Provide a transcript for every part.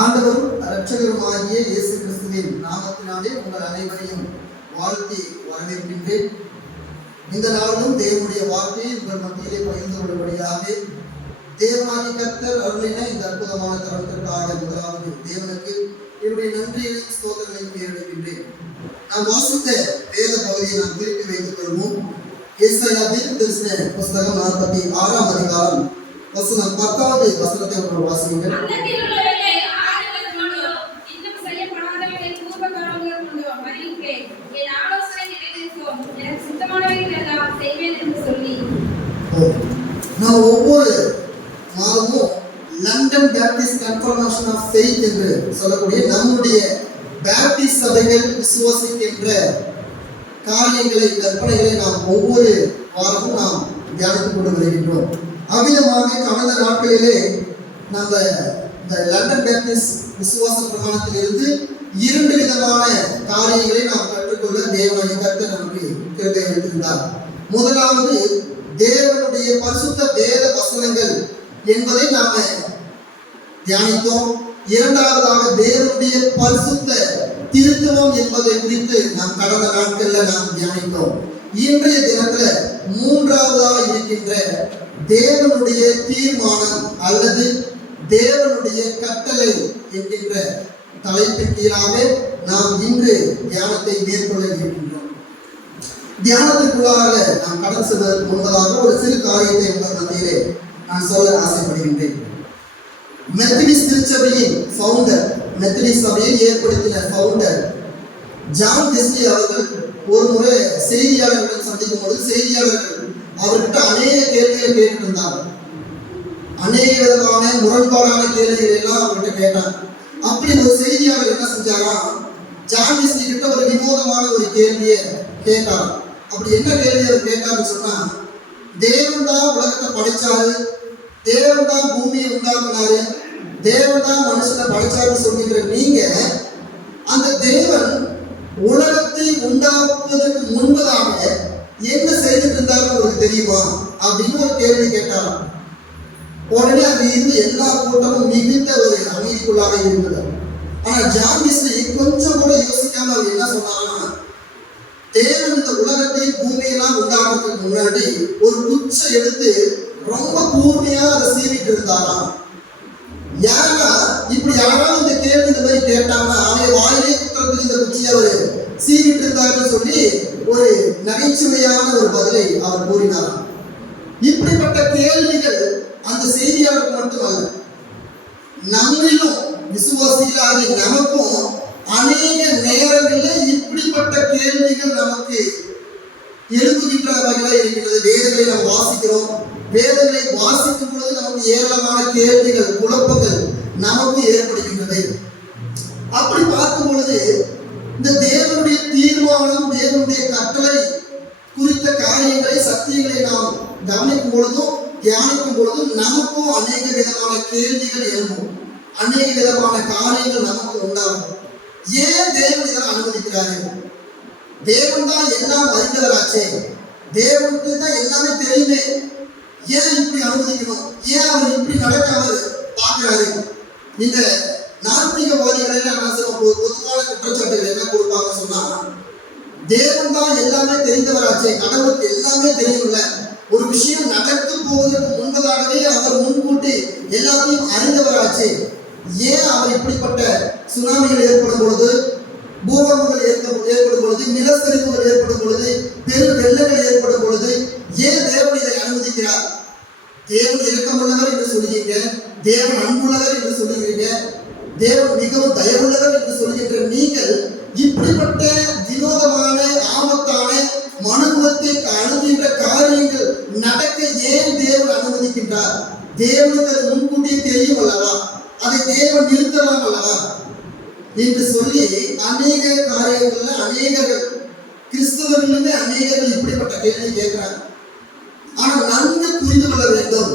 ஆண்டவரும் இரட்சகருமாகிய இயேசு கிறிஸ்துவின் நாமத்தினாலே உங்கள் அனைவரையும் வாழ்த்தி வரவேற்கின்றேன். இந்த நாளிலும் தேவனுடைய வார்த்தையை உங்கள் மத்தியிலே பகிர்ந்து கொள்ளும்படியாக தேவனாகிய கர்த்தர் அருளின இந்த அற்புதமான தருணத்திற்காக முதலாவது தேவனுக்கு என்னுடைய நன்றியை ஸ்தோத்திரங்களை ஏறெடுக்கின்றேன். நாம் வாசித்த வேத பகுதியை நாம் திருப்பி வைத்துக் கொள்வோம். ஏசாயா தீர்க்கதரிசன புஸ்தகம் 46ஆம் அதிகாரம் வசனம் 10வது வசனத்தை ஒருவர் வாசியுங்கள். நாம் ஒவ்வொரு மாதமும் London Baptist confirmation of faith என்று சொல்லக்கூடிய நம்முடைய பேப்டிஸ்ட் சபைகள் விசுவாசிக்கின்ற காரியங்களை கற்பனைகளை நாம் ஒவ்வொரு வாரமும் நாம் தியானித்துக் கொண்டு வருகின்றோம். அவ்விதமாக கடந்த நாட்களிலே நம்ம இந்த லண்டன் பேப்டிஸ்ட் விசுவாச பிரமாணத்திலிருந்து 2 விதமான காரியங்களை நாம் கற்றுக்கொள்ள தேவனாகிய கர்த்தர் நமக்கு கிருபை அளித்திருந்தார். முதலாவது தேவனுடைய பரிசுத்த வேத வசனங்கள் என்பதை நாம தியானித்தோம். இரண்டாவதாக தேவனுடைய பரிசுத்த திருத்துவம் என்பதை குறித்து நாம் கடந்த நாட்கள்ல நாம் தியானித்தோம். இன்றைய தினத்துல மூன்றாவதாக இருக்கின்ற தேவனுடைய தீர்மானம் அல்லது தேவனுடைய கட்டளை என்கின்ற தலைப்பின் கீழாக நாம் இன்று தியானத்தை மேற்கொள்ள இருக்கின்றோம். தியானத்திற்குள்ளாக நாம் கடந்து செல்வதற்கு முன்பதாக ஒரு சிறு காரியத்தை உங்கள் மத்தியிலே நான் சொல்ல ஆசைப்படுகின்றேன். மெத்தடிஸ்ட் திருச்சபையின் ஃபவுண்டர், மெத்தடிஸ்ட் சபையை ஏற்படுத்தின ஃபவுண்டர் ஜான் வெஸ்லி அவர்கள் ஒரு முறை செய்தியாளர்களுடன் சந்திக்கும் பொழுது செய்தியாளர்கள் அவர்கிட்ட அநேக கேள்விகளை கேட்டிருந்தாங்க. அநேக விதமான முரண்பாடான கேள்விகள் எல்லாம் அவர்கிட்ட கேட்டாங்க. அப்படி ஒரு செய்தியாளர் என்ன செஞ்சாரா, ஜான் வெஸ்லி கிட்ட ஒரு வினோதமான ஒரு கேள்வியை கேட்டார். அப்படி என்ன கேள்வி அவர் கேட்டாருன்னு சொன்னா, தேவன் தான் உலகத்தை படைச்சாரு, தேவன் தான் பூமியை உண்டாக்குனாரு, தேவன் தான் மனுஷனை படைச்சாருன்னு சொல்லிக்கிற நீங்க அந்த தேவன் உலகத்தை உண்டாக்குவதற்கு முன்பதாக என்ன செய்துட்டு இருந்தாருன்னு உங்களுக்கு தெரியுமா அப்படின்னு ஒரு கேள்வி கேட்டாராம். உடனே அங்க இருந்து எல்லா கூட்டமும் மிகுந்த ஒரு அமைதிக்குள்ளாக இருந்தது. ஆனா ஜான் வெஸ்லி கொஞ்சம் கூட யோசிக்காம அவர் என்ன சொன்னாங்கன்னா, தேவன் இந்த உலகத்தை பூமியெல்லாம் உண்டாக்குறதுக்கு முன்னாடி ஒரு குச்சை எடுத்து ரொம்ப கூர்மையா அதை சீவிட்டு இருந்தாராம். யாரா இப்படி யாராவது இந்த கேள்வி இந்த மாதிரி கேட்டாங்கன்னா அவனை வாயிலே குத்துறதுக்கு இந்த குச்சியை அவர் சீவிட்டு இருந்தாருன்னு சொல்லி ஒரு நகைச்சுவையான ஒரு பதிலை அவர் கூறினாராம். இப்படிப்பட்ட கேள்விகள் அந்த செய்தியாளருக்கு மட்டுமல்ல, நம்மிலும் விசுவாசிகளாகிய நமக்கும் அநேக நேரங்களில் இப்படிப்பட்ட கேள்விகள் நமக்கு எழுப்புகின்ற வகையில் இருக்கிறது. வேதங்களை நாம் வாசிக்கிறோம், வேதங்களை வாசிக்கும் பொழுது நமக்கு ஏராளமான கேள்விகள், குழப்பங்கள் நமக்கு ஏற்படுகின்றது. அப்படி பார்க்கும் பொழுது இந்த தேவனுடைய தீர்மானம், தேவனுடைய கட்டளை குறித்த காரியங்களை, சத்தியங்களை நாம் கவனிக்கும் பொழுதும் தியானிக்கும் பொழுதும் நமக்கும் அநேக விதமான கேள்விகள் எழும்பும், அநேக விதமான காரியங்கள் நமக்கு உண்டாகும். ஏன் தேவன் இதெல்லாம் அனுமதிக்கிறாரு? தேவன் தான் எல்லாம் அறிந்தவராச்சே, தேவனுக்கு தான் எல்லாமே தெரியுமே, ஏன் இப்படி அனுமதிக்கணும்? ஏன் அவர் இப்படி நடக்காம பார்க்கிறாரு? இந்த நாத்திகவாதிகள் எல்லாம் பொதுவான குற்றச்சாட்டுகள் என்ன கொடுப்பாங்க சொன்னா, தேவன் தான் எல்லாமே தெரிந்தவராச்சே, கடவுளுக்கு எல்லாமே தெரியும்ல, ஒரு விஷயம் நடக்கும் போவதற்கு முன்பதாகவே அவர் முன்கூட்டி எல்லாத்தையும் அறிந்தவராச்சே, ஏன் அவர் இப்படிப்பட்ட சுனாமிகள் ஏற்படும் பொழுது, பூகம்பங்கள் ஏற்படும் பொழுது, நிலச்சரிவுகள் ஏற்படும் பொழுது, பெரும் வெள்ளங்கள் ஏற்படும் பொழுது ஏன் தேவன் இதை அனுமதிக்கிறார்? தேவன் இரக்கமுள்ளவர் என்று சொல்லுகிறீங்க, தேவன் அன்புள்ளவர் என்று சொல்லுகிறீங்க, தேவன் மிகவும் தயவுள்ளவர் என்று சொல்லுகின்ற நீங்கள் இப்படிப்பட்ட வினோதமான ஆபத்தான மனுகுலத்தை அணுகின்ற காரியங்கள் நடக்க ஏன் தேவன் அனுமதிக்கின்றார்? தேவனுக்கு அது முன்கூட்டியே தெரியும் அல்லவா, அதை தேவன் நிறுத்தலாம் அல்லவா என்று சொல்லி அநேக காரியங்கள்ல அநேகர்கள், கிறிஸ்தவர்களுமே அநேகர்கள் இப்படிப்பட்ட கேள்வி கேட்கிறாங்க. ஆனால் நன்கு புரிந்து கொள்ள வேண்டும்,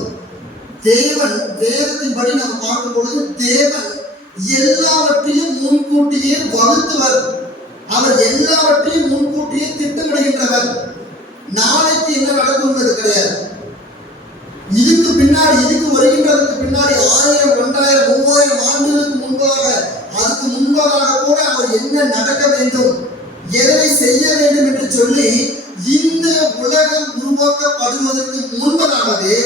தேவன் வேதத்தின்படி நாம் பார்க்கும் பொழுது தேவன் எல்லாவற்றையும் முன்கூட்டியே வகுத்தவர், அவர் எல்லாவற்றையும் முன்கூட்டியே திட்டமிடுகின்றவர். நாளைக்கு என்ன நடக்கும் என்பது கிடையாது. இதுக்கு பின்னாடி, இதுக்கு வருகின்றதுக்கு பின்னாடி 1000, 2000, 3000 ஆண்டுகளுக்கு முன்பு என்ன நடக்க வேண்டும், எதை செய்ய வேண்டும் என்று சொல்லி இந்த உலகம் உருவாக்கப்படுவதற்கு முன்பதாகவே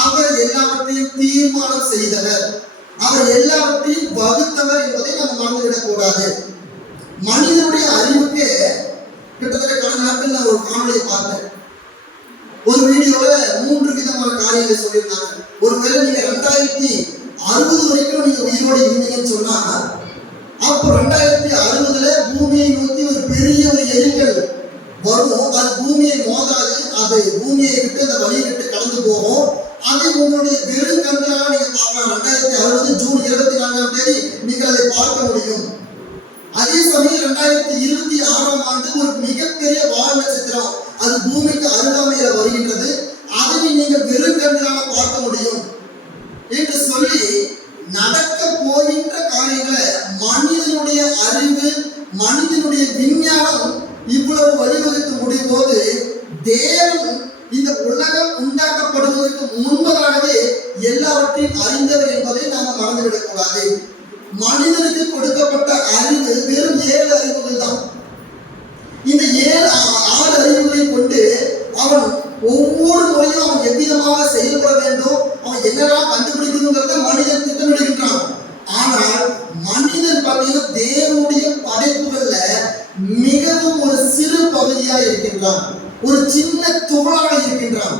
அவர் எல்லாவற்றையும் தீர்மானம் செய்தவர், அவர் எல்லாவற்றையும் வகுத்தவர் என்பதை நாம் மறந்துவிடக் கூடாது. மனிதனுடைய அறிவுக்கு கிட்டத்தட்ட கடந்த நாட்கள் நான் ஒரு காணொலியை பார்த்தேன். ஒரு வீடியோல 3 விதமான காரியங்களை சொல்லியிருந்தாங்க. ஒருவேளை நீங்க 2060 வரைக்கும் நீங்க உயிரோடு இருந்தீங்கன்னு சொன்னா, அப்போ 2060ல பூமியை நோக்கி ஒரு பெரிய ஒரு எரிக்கல் வரும். அது பூமியை மோதாது, அது பூமியை விட்டு அந்த வழியை விட்டு கடந்து போகும். அதை உங்களுடைய வெறும் கண்களாக நீங்க பார்க்கலாம். 2060 ஜூன் 24ஆம் தேதி நீங்கள் அதை பார்க்க முடியும். அதே சமயம் 2026ஆம் ஆண்டு ஒரு மிகப்பெரிய வால் நட்சத்திரம் அது பூமிக்கு அருகாமையில வருகின்றது. அதை நீங்கள் வெறும் கண்களாக பார்க்க முடியும் என்று சொல்லி நடக்க போகின்ற காரியங்களை மனிதனுடைய அறிவு, மனிதனுடைய விஞ்ஞானம் இவ்வளவு வழிவகுத்து முடியும் போது, தேவன் இந்த உலகம் உண்டாக்கப்படுவதற்கு முன்பதாகவே எல்லாவற்றையும் அறிந்தவர் என்பதை நாம் மறந்துவிடக் கூடாது. மனிதனுக்கு கொடுக்கப்பட்ட அறிவு வெறும் 7 அறிவுகள் தான். இந்த 6 அறிவுகளை கொண்டு அவன் ஒவ்வொரு முறையும் அவன் எவ்விதமாக செயல்பட வேண்டும், அவன் என்னெல்லாம் கண்டுபிடிக்கணுங்கிறத மனிதன் திட்டமிடுகின்றான். ஆனால் மனிதன் பார்த்தீங்கன்னா தேவனுடைய படைப்புகள்ல மிகவும் ஒரு சிறு பகுதியா இருக்கின்றான், ஒரு சின்ன துகளாக இருக்கின்றான்.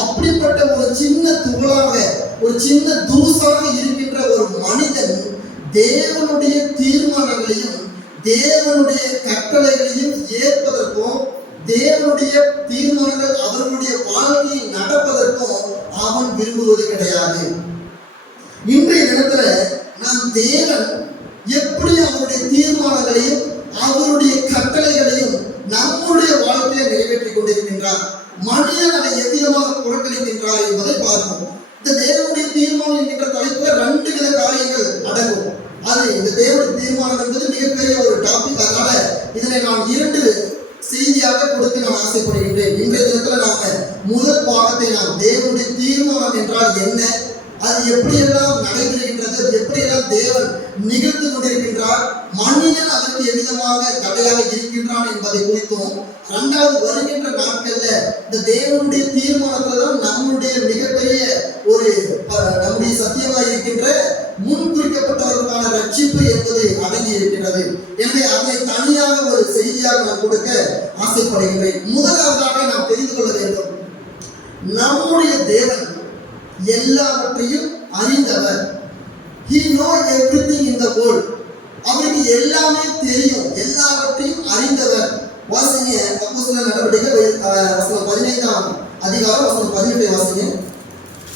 அப்படிப்பட்ட ஒரு சின்ன துகளாக, ஒரு சின்ன தூசாக இருக்கின்ற ஒரு மனிதன் தேவனுடைய தீர்மானங்களையும் தேவனுடைய கட்டளைகளையும் ஏற்பதற்கும், தேவனுடைய தீர்மானங்கள் அவர்களுடைய வாழ்க்கையை நடப்பதற்கும் அவன் விரும்புவது கிடையாது. இன்றைய தினத்துல நாம் தேவன் எப்படி அவருடைய தீர்மானங்களையும் அவருடைய கட்டளைகளையும் நம்முடைய வாழ்க்கையை நிறைவேற்றிக் கொண்டிருக்கின்றார், மனிதன் அதை எவ்விதமாக புறக்கணிக்கின்றார் என்பதை பார்ப்போம். இந்த தேவனுடைய தீர்மானம் என்கின்ற தலைப்புல 2 வித காரியங்கள் அடங்கும். அது இந்த தேவனுடைய தீர்மானம் என்பது மிகப்பெரிய ஒரு டாபிக். அதனால இதனை நான் 2 செய்தியாக கொடுக்க நான் ஆசைப்படுகின்றேன். இன்றைய தினத்துல நாம முதல் பாகத்தை நாம் தேவனுடைய தீர்மானம் என்றால் என்ன, அது எப்படியெல்லாம் நடைபெறுகின்றது, எப்படியெல்லாம் தேவன் நிகழ்த்து கொண்டிருக்கின்றார், மனிதன் அதற்கு எவ்விதமாக தடையாக இருக்கின்றான் என்பதை குறித்தும், 2வது வருகின்ற நாட்கள்ல இந்த தேவனுடைய தீர்மானத்துல தான் நம்முடைய மிகப்பெரிய ஒரு நம்முடைய சத்தியமாக இருக்கின்ற முன்குறிக்கப்பட்டவர்களுக்கான ரட்சிப்பு என்பது அடங்கி இருக்கிறது. எனவே அதை தனியாக ஒரு செய்தியாக நான் கொடுக்க ஆசைப்படுகின்றேன். முதலாவதாக நாம் தெரிந்து கொள்ள வேண்டும், நம்முடைய தேவன் எல்லாவற்றையும் அறிந்தவர். He knows everything in the world. அவருக்கு எல்லாமே தெரியும், எல்லாவற்றையும் அறிந்தவர். வாசிங்க அப்போஸ்தலர் நடவடிக்கைகள் வசனம் 15ஆம் அதிகாரம் வசனம் 18 வாசிங்க.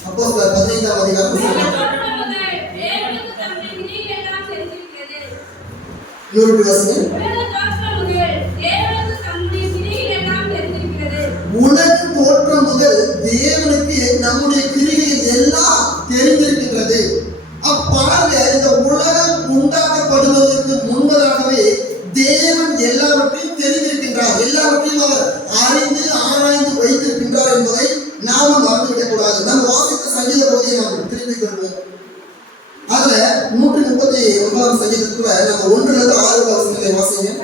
அப்போஸ்தலர் 15ஆம் அதிகாரம் யூரோப் வாசிங்க. உலக தோற்றம் முதல் தேவனுக்கு நம்முடைய கிரியைகள் எல்லாம் தெரிந்திருக்கின்றது. அப்பாக இந்த உலகம் உண்டாக்கப்படுவதற்கு முன்பதாகவே தேவன் எல்லாவற்றையும் தெரிந்திருக்கின்றார், எல்லாவற்றையும் அவர் அறிந்து ஆராய்ந்து வைத்திருக்கின்றார் என்பதை நாம மறந்துவிடக் கூடாது. நம்ம வாசித்த சங்கீத பகுதியை நாம் திரும்பிக் கொள்வோம். அதுல 139ஆம் சங்கீதத்துல நம்ம 1-6 வசனங்களை வாசிங்க.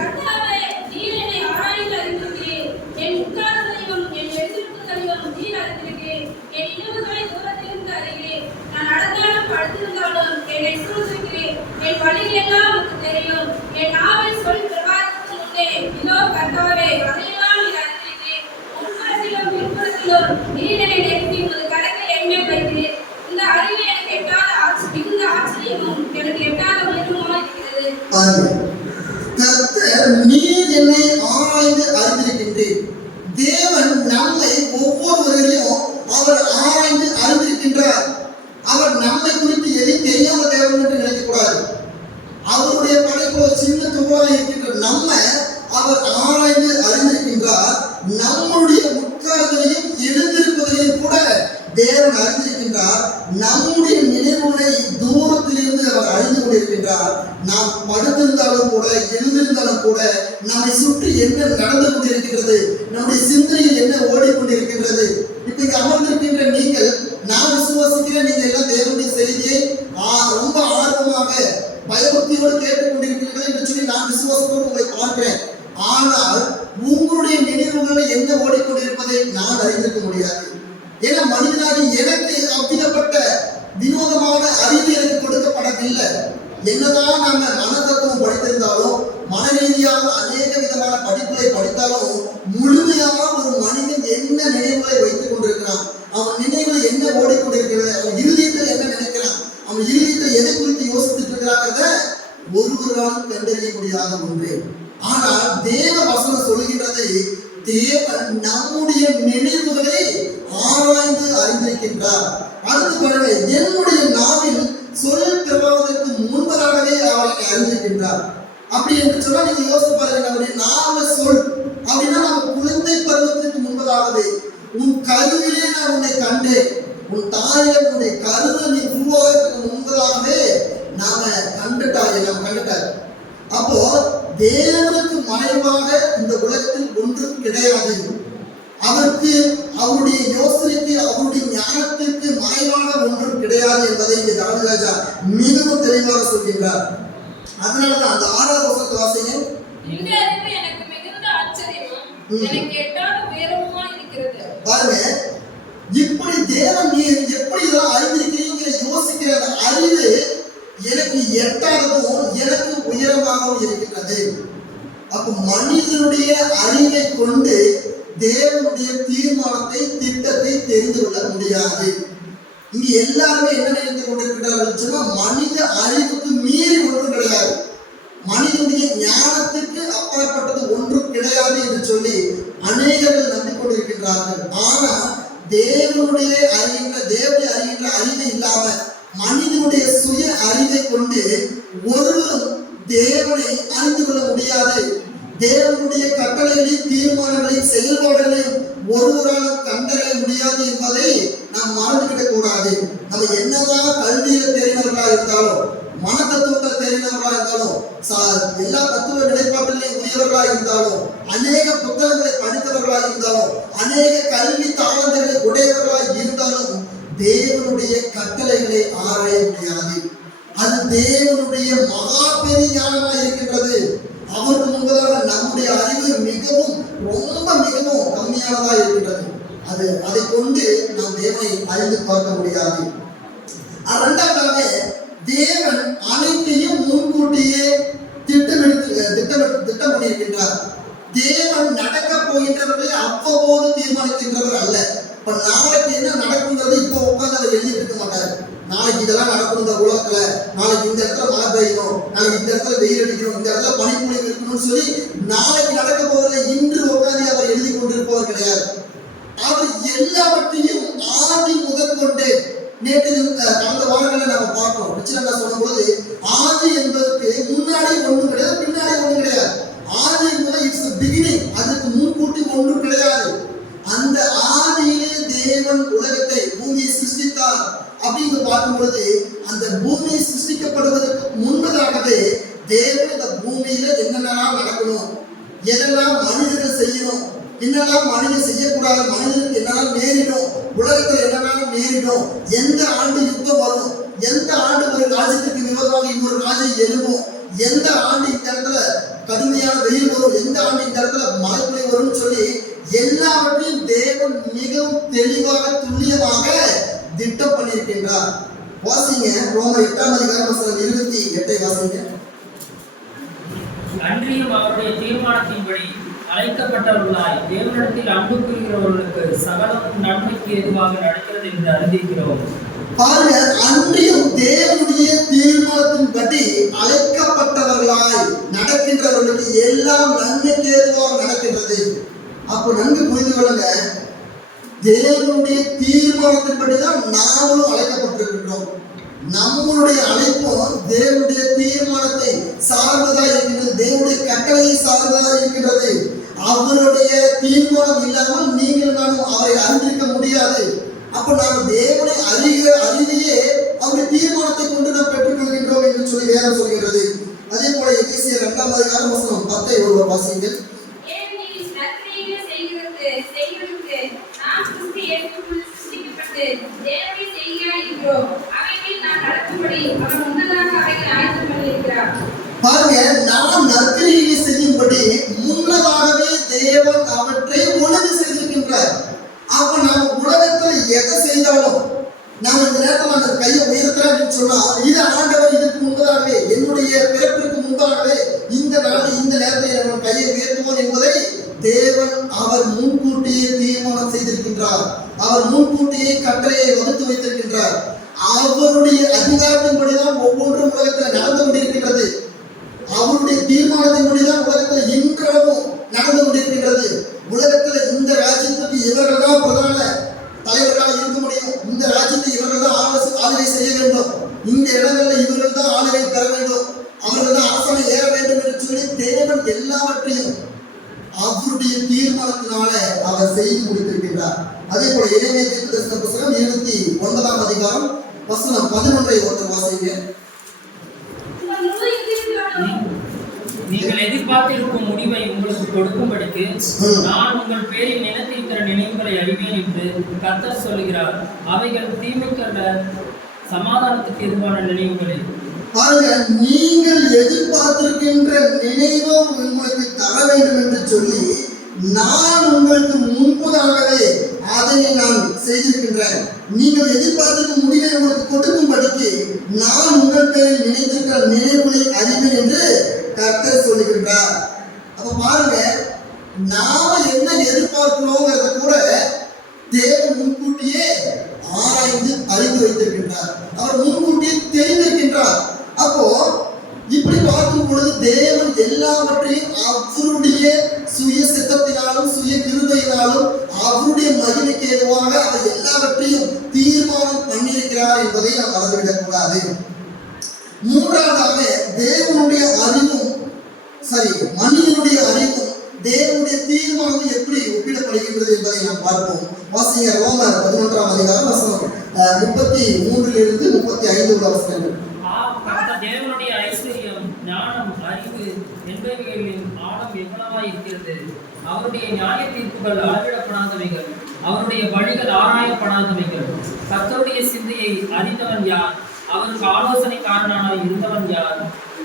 நீர் என்னை ஆராய்ந்து அறிந்திருக்கின்றேன். தேவன் நம்மை ஒவ்வொருவரையும் அவர் ஆராய்ந்து அறிந்திருக்கின்றார். அவர் நம்மை குறித்து எதையும் தெரியாத தேவன் என்று நினைக்கக்கூடாது. அவருடைய படைப்பு ஒரு சின்ன துகளாக இருக்கின்ற நம்ம அவர் ஆராய்ந்து அறிந்திருக்கின்றார். நம்முடைய உட்கார்தலையும் எழுந்திருப்பதையும் கூட தேவன் அறிந்திருக்கின்றார். நம்முடைய நினைவுகளை தூரத்திலிருந்து அவர் அறிந்து கொண்டிருக்கின்றார். நாம் படுத்திருந்தாலும் கூட எழுந்திருந்தாலும் கூட நம்மை சுற்றி என்ன நடந்து கொண்டிருக்கின்றது, நம்முடைய சிந்தனையில் என்ன ஓடிக்கொண்டிருக்கின்றது. இப்ப இங்க அமர்ந்திருக்கின்ற நீங்கள், நான் விசுவாசிக்கிறேன், நீங்க எல்லாம் தேவனுடைய செய்தியை ரொம்ப ஆர்வமாக பயபக்தியோடு கேட்டுக்கொண்டிருக்கிறீர்கள் என்று சொல்லி நான் விசுவாசிக்கிறேன். விசுவாசத்தோடு உங்களை பார்க்கிறேன், ஆனால் உங்களுடைய நினைவுகளை என்ன ஓடிக்கொண்டிருப்பதை நான் அறிந்திருக்க முடியாது. ஏன்னா மனிதனாகி எனக்கு அவ்விதப்பட்ட வினோதமான அறிவு எனக்கு கொடுக்கப்படவில்லை. என்னதான் நாம மனதத்துவம் படித்திருந்தாலும், மன ரீதியாக அநேக விதமான படிப்புகளை படித்தாலும், முழுமையாக ஒரு மனிதன் என்ன நினைவுகளை வைத்துக் கொண்டிருக்கிறான், அவன் நினைவுகள் என்ன ஓடிக்கொண்டிருக்கிறது, அவன் இறுதியத்தில் என்ன நினைக்கிறான், அவன் இறுதியத்தில் எதை குறித்து யோசித்துட்டு இருக்கிறாங்கிறத ஒருவராலும் கண்டறிய முடியாத ஒன்று. ஆனால் தேவ வசனம் சொல்லுகின்றது, தேவன் நம்முடைய நினைவுகளை ஆராய்ந்து அறிந்திருக்கின்றார். அடுத்து பாருங்க, என்னுடைய நாவில் சொல் பிறவாவதற்கு முன்பதாகவே அவரை அறிந்திருக்கின்றார். அப்படி என்று சொன்னா நீங்க யோசிச்சு பாருங்க, நம்முடைய நாவ சொல் அப்படின்னா நம்ம குழந்தை பருவத்திற்கு முன்பதாகவே, உன் கருவிலே நான் உன்னை கண்டேன், உன் தாயிடம் உன்னுடைய கருவை நீ உருவாகிறதுக்கு முன்பதாகவே நாம கண்டுட்டார். அப்போ தேவனுக்கு மறைவாக இந்த உலகத்தில் ஒன்றும் கிடையாது. அவருக்கு, அவருடைய யோசனைக்கு, அவருடைய ஞானத்திற்கு மறைவாக ஒன்றும் கிடையாது என்பதை இந்த தாவீது ராஜா மிகவும் தெளிவாக சொல்கின்றார். அதனாலதான் அந்த 6வது வசனத்தை வாசிங்க. இந்த அறிவு எனக்கு மிகுந்த ஆச்சரியமும் எனக்கு எட்டாத உயரமுமா இருக்கிறது. பாருங்க, இப்படி தேவன் நீ எப்படி இதெல்லாம் அறிந்திருக்கிறீங்கிற யோசிக்கிற அந்த அறிவு எனக்கு எட்டாததும் எனக்கு உயரமாகவும் இருக்கின்றது. அப்ப மனிதனுடைய அறிவை கொண்டு தேவனுடைய தீர்மானத்தை, திட்டத்தை தெரிந்து கொள்ள முடியாது. இங்க எல்லாருமே என்ன நினைத்துக் கொண்டிருக்கிறார்கள் சொன்னா, மனித அறிவுக்கு மீறி ஒன்றும் கிடையாது, மனிதனுடைய ஞானத்துக்கு அப்பாற்பட்டது ஒன்றும் கிடையாது என்று சொல்லி அநேகர்கள் நம்பிக்கொண்டிருக்கின்றார்கள். ஆனா தேவனுடைய அறிகின்ற அறிவு இல்லாம மனிதனுடைய சுய அறிவை கொண்டு ஒருவரும் தேவனை அறிந்து கொள்ள முடியாது. தேவனுடைய கட்டளைகளையும் தீர்மானங்களையும் செயல்பாடுகளையும் ஒருவராலும் கண்டறிய முடியாது என்பதை நாம் மறந்துவிடக் கூடாது. நம்ம என்னதான் கல்வியில தெரிந்தவர்களா இருந்தாலும், மன தத்துவத்தில் தெரிந்தவர்களா இருந்தாலும், எல்லா தத்துவ நிலைப்பாட்டிலையும் உரியவர்களா இருந்தாலும், அநேக புத்தகங்களை படித்தவர்களா இருந்தாலும், அநேக கல்வி தாளங்களை உடையவர்களா இருந்தாலும், தேவனுடைய கட்டளைகளை ஆராய முடியாது. அது தேவனுடைய மகா பெரிய ஞானமாக இருக்கின்றது. அவருக்கு முன்பதாக நம்முடைய அறிவு மிகவும் கம்மியானதாக இருக்கின்றது. அதை கொண்டு நாம் தேவனை அறிந்து பார்க்க முடியாது. இரண்டாவதாக, தேவன் அனைத்தையும் முன்கூட்டியே திட்டம் பண்ணியிருக்கின்றார். தேவன் நடக்க போகின்றவர்களை அவ்வப்போது தீர்மானிக்கின்றவர் அல்ல. இப்ப நாளைக்கு என்ன நடக்குங்கிறது இப்போ உட்கார்ந்து அவர் எழுதிட்டு இருக்க மாட்டாரு. நாளைக்கு இதெல்லாம் நடக்கும் இந்த உலகத்துல, நாளைக்கு இந்த இடத்துல மழை பெய்யணும், நாளைக்கு இந்த இடத்துல வெயில் அடிக்கணும், இந்த இடத்துல பனிப்பொழிவு இருக்கணும்னு சொல்லி நாளைக்கு நடக்க போவதை இன்று உட்கார்ந்து அவர் எழுதி கொண்டிருப்பவர் கிடையாது. அவர் எல்லாவற்றையும் ஆதி முதற்கொண்டு, நேற்று கடந்த வாரங்களை நாம பார்க்கிறோம். நிச்சயம் சொல்லும்போது, ஆதி என்பதற்கு முன்னாடி ஒன்றும் கிடையாது, பின்னாடி ஒன்றும் கிடையாது. ஆதி என்பது இட்ஸ் பிகினிங், அதுக்கு முன்கூட்டி ஒன்றும் கிடையாது. அந்த ஆதியிலே தேவன் உலகத்தை, பூமியை சிருஷ்டித்தார் அப்படின்னு பார்க்கும் பொழுது, அந்த பூமியை சிருஷ்டிக்கப்படுவதற்கு முன்பதாகவே தேவன் இந்த பூமியில என்னென்னலாம் நடக்கணும், எதெல்லாம் மனிதர்கள் செய்யணும், என்னெல்லாம் மனிதன் செய்யக்கூடாது, மனிதனுக்கு என்னெல்லாம் நேரிடும், உலகத்துல என்னெல்லாம் நேரிடும், எந்த ஆண்டு யுத்தம் வரும், எந்த ஆண்டு ஒரு ராஜ்யத்துக்கு விரோதமாக இன்னொரு ராஜ்யம் எழுவும், எந்த ஆண்டு இந்த இடத்துல கடுமையான வெயில் வரும், எந்த ஆண்டு இந்த இடத்துல மழைப்பொழிவு வரும்னு சொல்லி எல்லாவற்றையும் தேவன் மிகவும் தெளிவாக துல்லியமாக திட்டம் பண்ணியிருக்கின்றார். வாசிங்க, ரோமர் 8:28 வாசிங்க. அன்றியும் அவருடைய தீர்மானத்தின்படி அழைக்கப்பட்டவர்களாய் தேவனிடத்தில் அன்பு கூறுகிறவர்களுக்கு சகலமும் நன்மைக்கு எதுவாக நடக்கிறது என்று அறிந்திருக்கிறோம். பாருங்க, அன்றியும் தேவனுடைய தீர்மானத்தின்படி அழைக்கப்பட்டவர்களாய் நடக்கின்றவர்களுக்கு எல்லாம் நன்மைக்கு ஏதுவாக நடக்கின்றது. அப்போ நன்கு புரிந்து கொள்ளுங்க, தேவனுடைய தீர்மானத்தின்படிதான் நாமளும் அழைக்கப்பட்டிருக்கின்றோம். நம்மளுடைய அழைப்பும் தேவனுடைய தீர்மானத்தை சார்ந்ததாக இருக்கின்றது, தேவனுடைய கட்டளையை சார்ந்ததாக இருக்கின்றது. அவருடைய தீர்மானம் இல்லாமல் நீங்கள் நானும் அவரை அறிந்திருக்க முடியாது. அப்ப நாம் தேவனை அறிவையே அவருடைய தீர்மானத்தை கொண்டு நாம் பெற்றுக்கொள்கின்றோம் என்று சொல்லி வேதம் சொல்கிறது. அதே போல எபேசியர் 2:10 ஒருவர் வாசிங்கள். பாருங்க, நாம் நற்கிரியிலே அவர் முன்கூட்டியே கட்டளையை வகுத்து வைத்திருக்கின்றார். அவருடைய அதிகாரத்தின்படிதான் ஒவ்வொன்றும் உலகத்தில் நடந்து கொண்டிருக்கின்றது. அவருடைய தீர்மானத்தின்படிதான் உலகத்தில் இன்றளவும் நடந்து கொண்டிருக்கின்றது. உலகத்தில் இந்த ராஜ்யத்துக்கு இவர்கள் தான் பிரதான தலைவர்களாக இருக்க முடியும். இந்த ராஜ்யத்தை இவர்கள் தான் ஆளுகை செய்ய வேண்டும். இந்த இடங்களில் இவர்கள் தான் ஆளுகை பெற வேண்டும். அவர்கள் தான் அரசனை ஏற வேண்டும் என்று சொல்லி தேவன் எல்லாவற்றையும் அவருடைய தீர்மானத்தினால அவர் செய்து முடித்திருக்கின்றார். அதே போல எரேமியா தீர்க்கதரிசன புத்தகம் 29ஆம் அதிகாரம் வசனம் 11 ஒருத்தர் வாசிங்க. நீங்கள் எதிர்பார்த்திருக்கும் முடிவை உங்களுக்கு கொடுக்கும்படிக்கு நான் உங்கள் பேரில் நினைத்திருக்கிற நினைவுகளை அறிவேன் என்று கர்த்தர் சொல்கிறார். அவைகள் தீமைக்கல்ல, சமாதானத்துக்கு எதிரான நினைவுகளே. பாருங்க, நீங்கள் எதிர்பார்த்திருக்கின்ற நினைவை உங்களுக்கு தர வேண்டும் என்று சொல்லி நான் உங்களுக்கு முன்பதாகவே அதனை நான் செய்திருக்கின்றேன். நீங்கள் எதிர்பார்த்திருக்கும் முடிவை உங்களுக்கு கொடுக்கும்படிக்கு நான் உங்கள் பேரில் நினைத்திருக்கிற நினைவுகளை அறிவேன் என்று கர்த்தர் சொல்லுகின்றார். அப்ப பாருங்க, நாம என்ன எதிர்பார்க்கிறோங்கிறத கூட தேவன் முன்கூட்டியே ஆராய்ந்து அறிந்து வைத்திருக்கின்றார். அவர் முன்கூட்டியே தெரிந்திருக்கின்றார். அப்போ இப்படி பார்க்கும் பொழுது தேவன் எல்லாவற்றையும் அவருடைய சுய சித்தத்தினாலும் சுய கிருபையினாலும் அவருடைய மகிமைக்கு ஏதுவாக அவர் எல்லாவற்றையும் தீர்மானம் பண்ணியிருக்கிறார் என்பதை நாம் மறந்துவிடக் கூடாது. மூன்றாவதாக தேவனுடைய அறிவும் மனிதனுடைய அறிவும் தேவனுடைய தீர்மானம் எப்படி ஒப்பிடப்படுகின்றது என்பதை நாம் பார்ப்போம். வாசிங்க ரோமர் 11ஆம் அதிகாரம் வசனம் 33 35 உள்ள வசனங்கள். தேவனுடைய ஐஸ்வர்யம், ஞானம், அறிவு என்பவைகளின் ஆழம் எவ்வளவாய் இருக்கிறது. அவருடைய நியாய தீர்ப்புகள் அளவிடப்படாதவைகள், அவருடைய வழிகள் ஆராயப்படாதவைகள். கர்த்தருடைய சிந்தையை அறிந்தவன் யார்? அவருக்கு ஆலோசனைக்காரனாக இருந்தவன் யார்?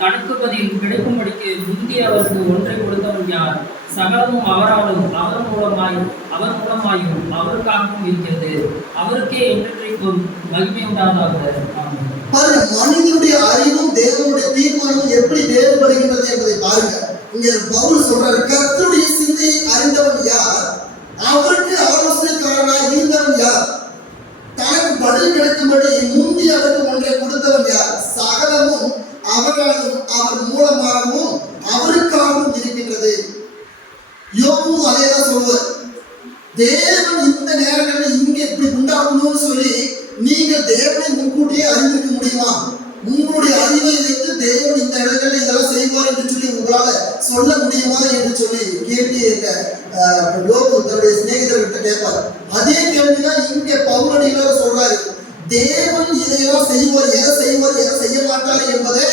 தனக்கு பதில் கிடைக்கும்படிக்கு முந்தி அவருக்கு ஒன்றை கொடுத்தவன் யார்? சகலமும் அவராலும் அவர் மூலமாயும் அவருக்காகவும் இருக்கிறது. அவருக்கே என்றைக்கும் மகிமை உண்டாதாக. மனிதனுடைய அறிவும் தேவனுடைய தீர்மானமும் எப்படி வேறுபடுகின்றது என்பதை பாருங்க. இங்க பவுல் சொல்றாரு, கர்த்தருடைய சிந்தையை அறிந்தவன் யார்? அவருக்கு ஆலோசனைக்காரனாக இருந்தவன் யார்? தனக்கு பதில் கிடைக்கும்படி முந்தி அவருக்கு ஒன்றை கொடுத்தவன் யார்? சகலமும் அவராலும் அவர் மூலமாகவும் அவருக்காகவும் இருக்கின்றது. யோபும் அதேதான் சொல்லுவார். தேவன் இந்த நேரங்களில் இங்கே இப்படி உண்டாகணும்னு சொல்லி நீங்கள் தேவனை முன்கூட்டியே அறிந்திருக்க முடியுமா? உங்களுடைய அறிவை வைத்து தேவன் இந்த இடங்களில் இதெல்லாம் செய்வார் என்று சொல்லி உங்களால சொல்ல முடியுமா என்று சொல்லி கேள்வி யோபு தன்னுடைய சிநேகிதர்கிட்ட கேட்பார். அதே கேள்விதான் இங்கே பவுலடிகளார் சொல்றாரு. தேவன் இதையெல்லாம் செய்வார், எதை செய்வார், எதை செய்ய மாட்டார் என்பதை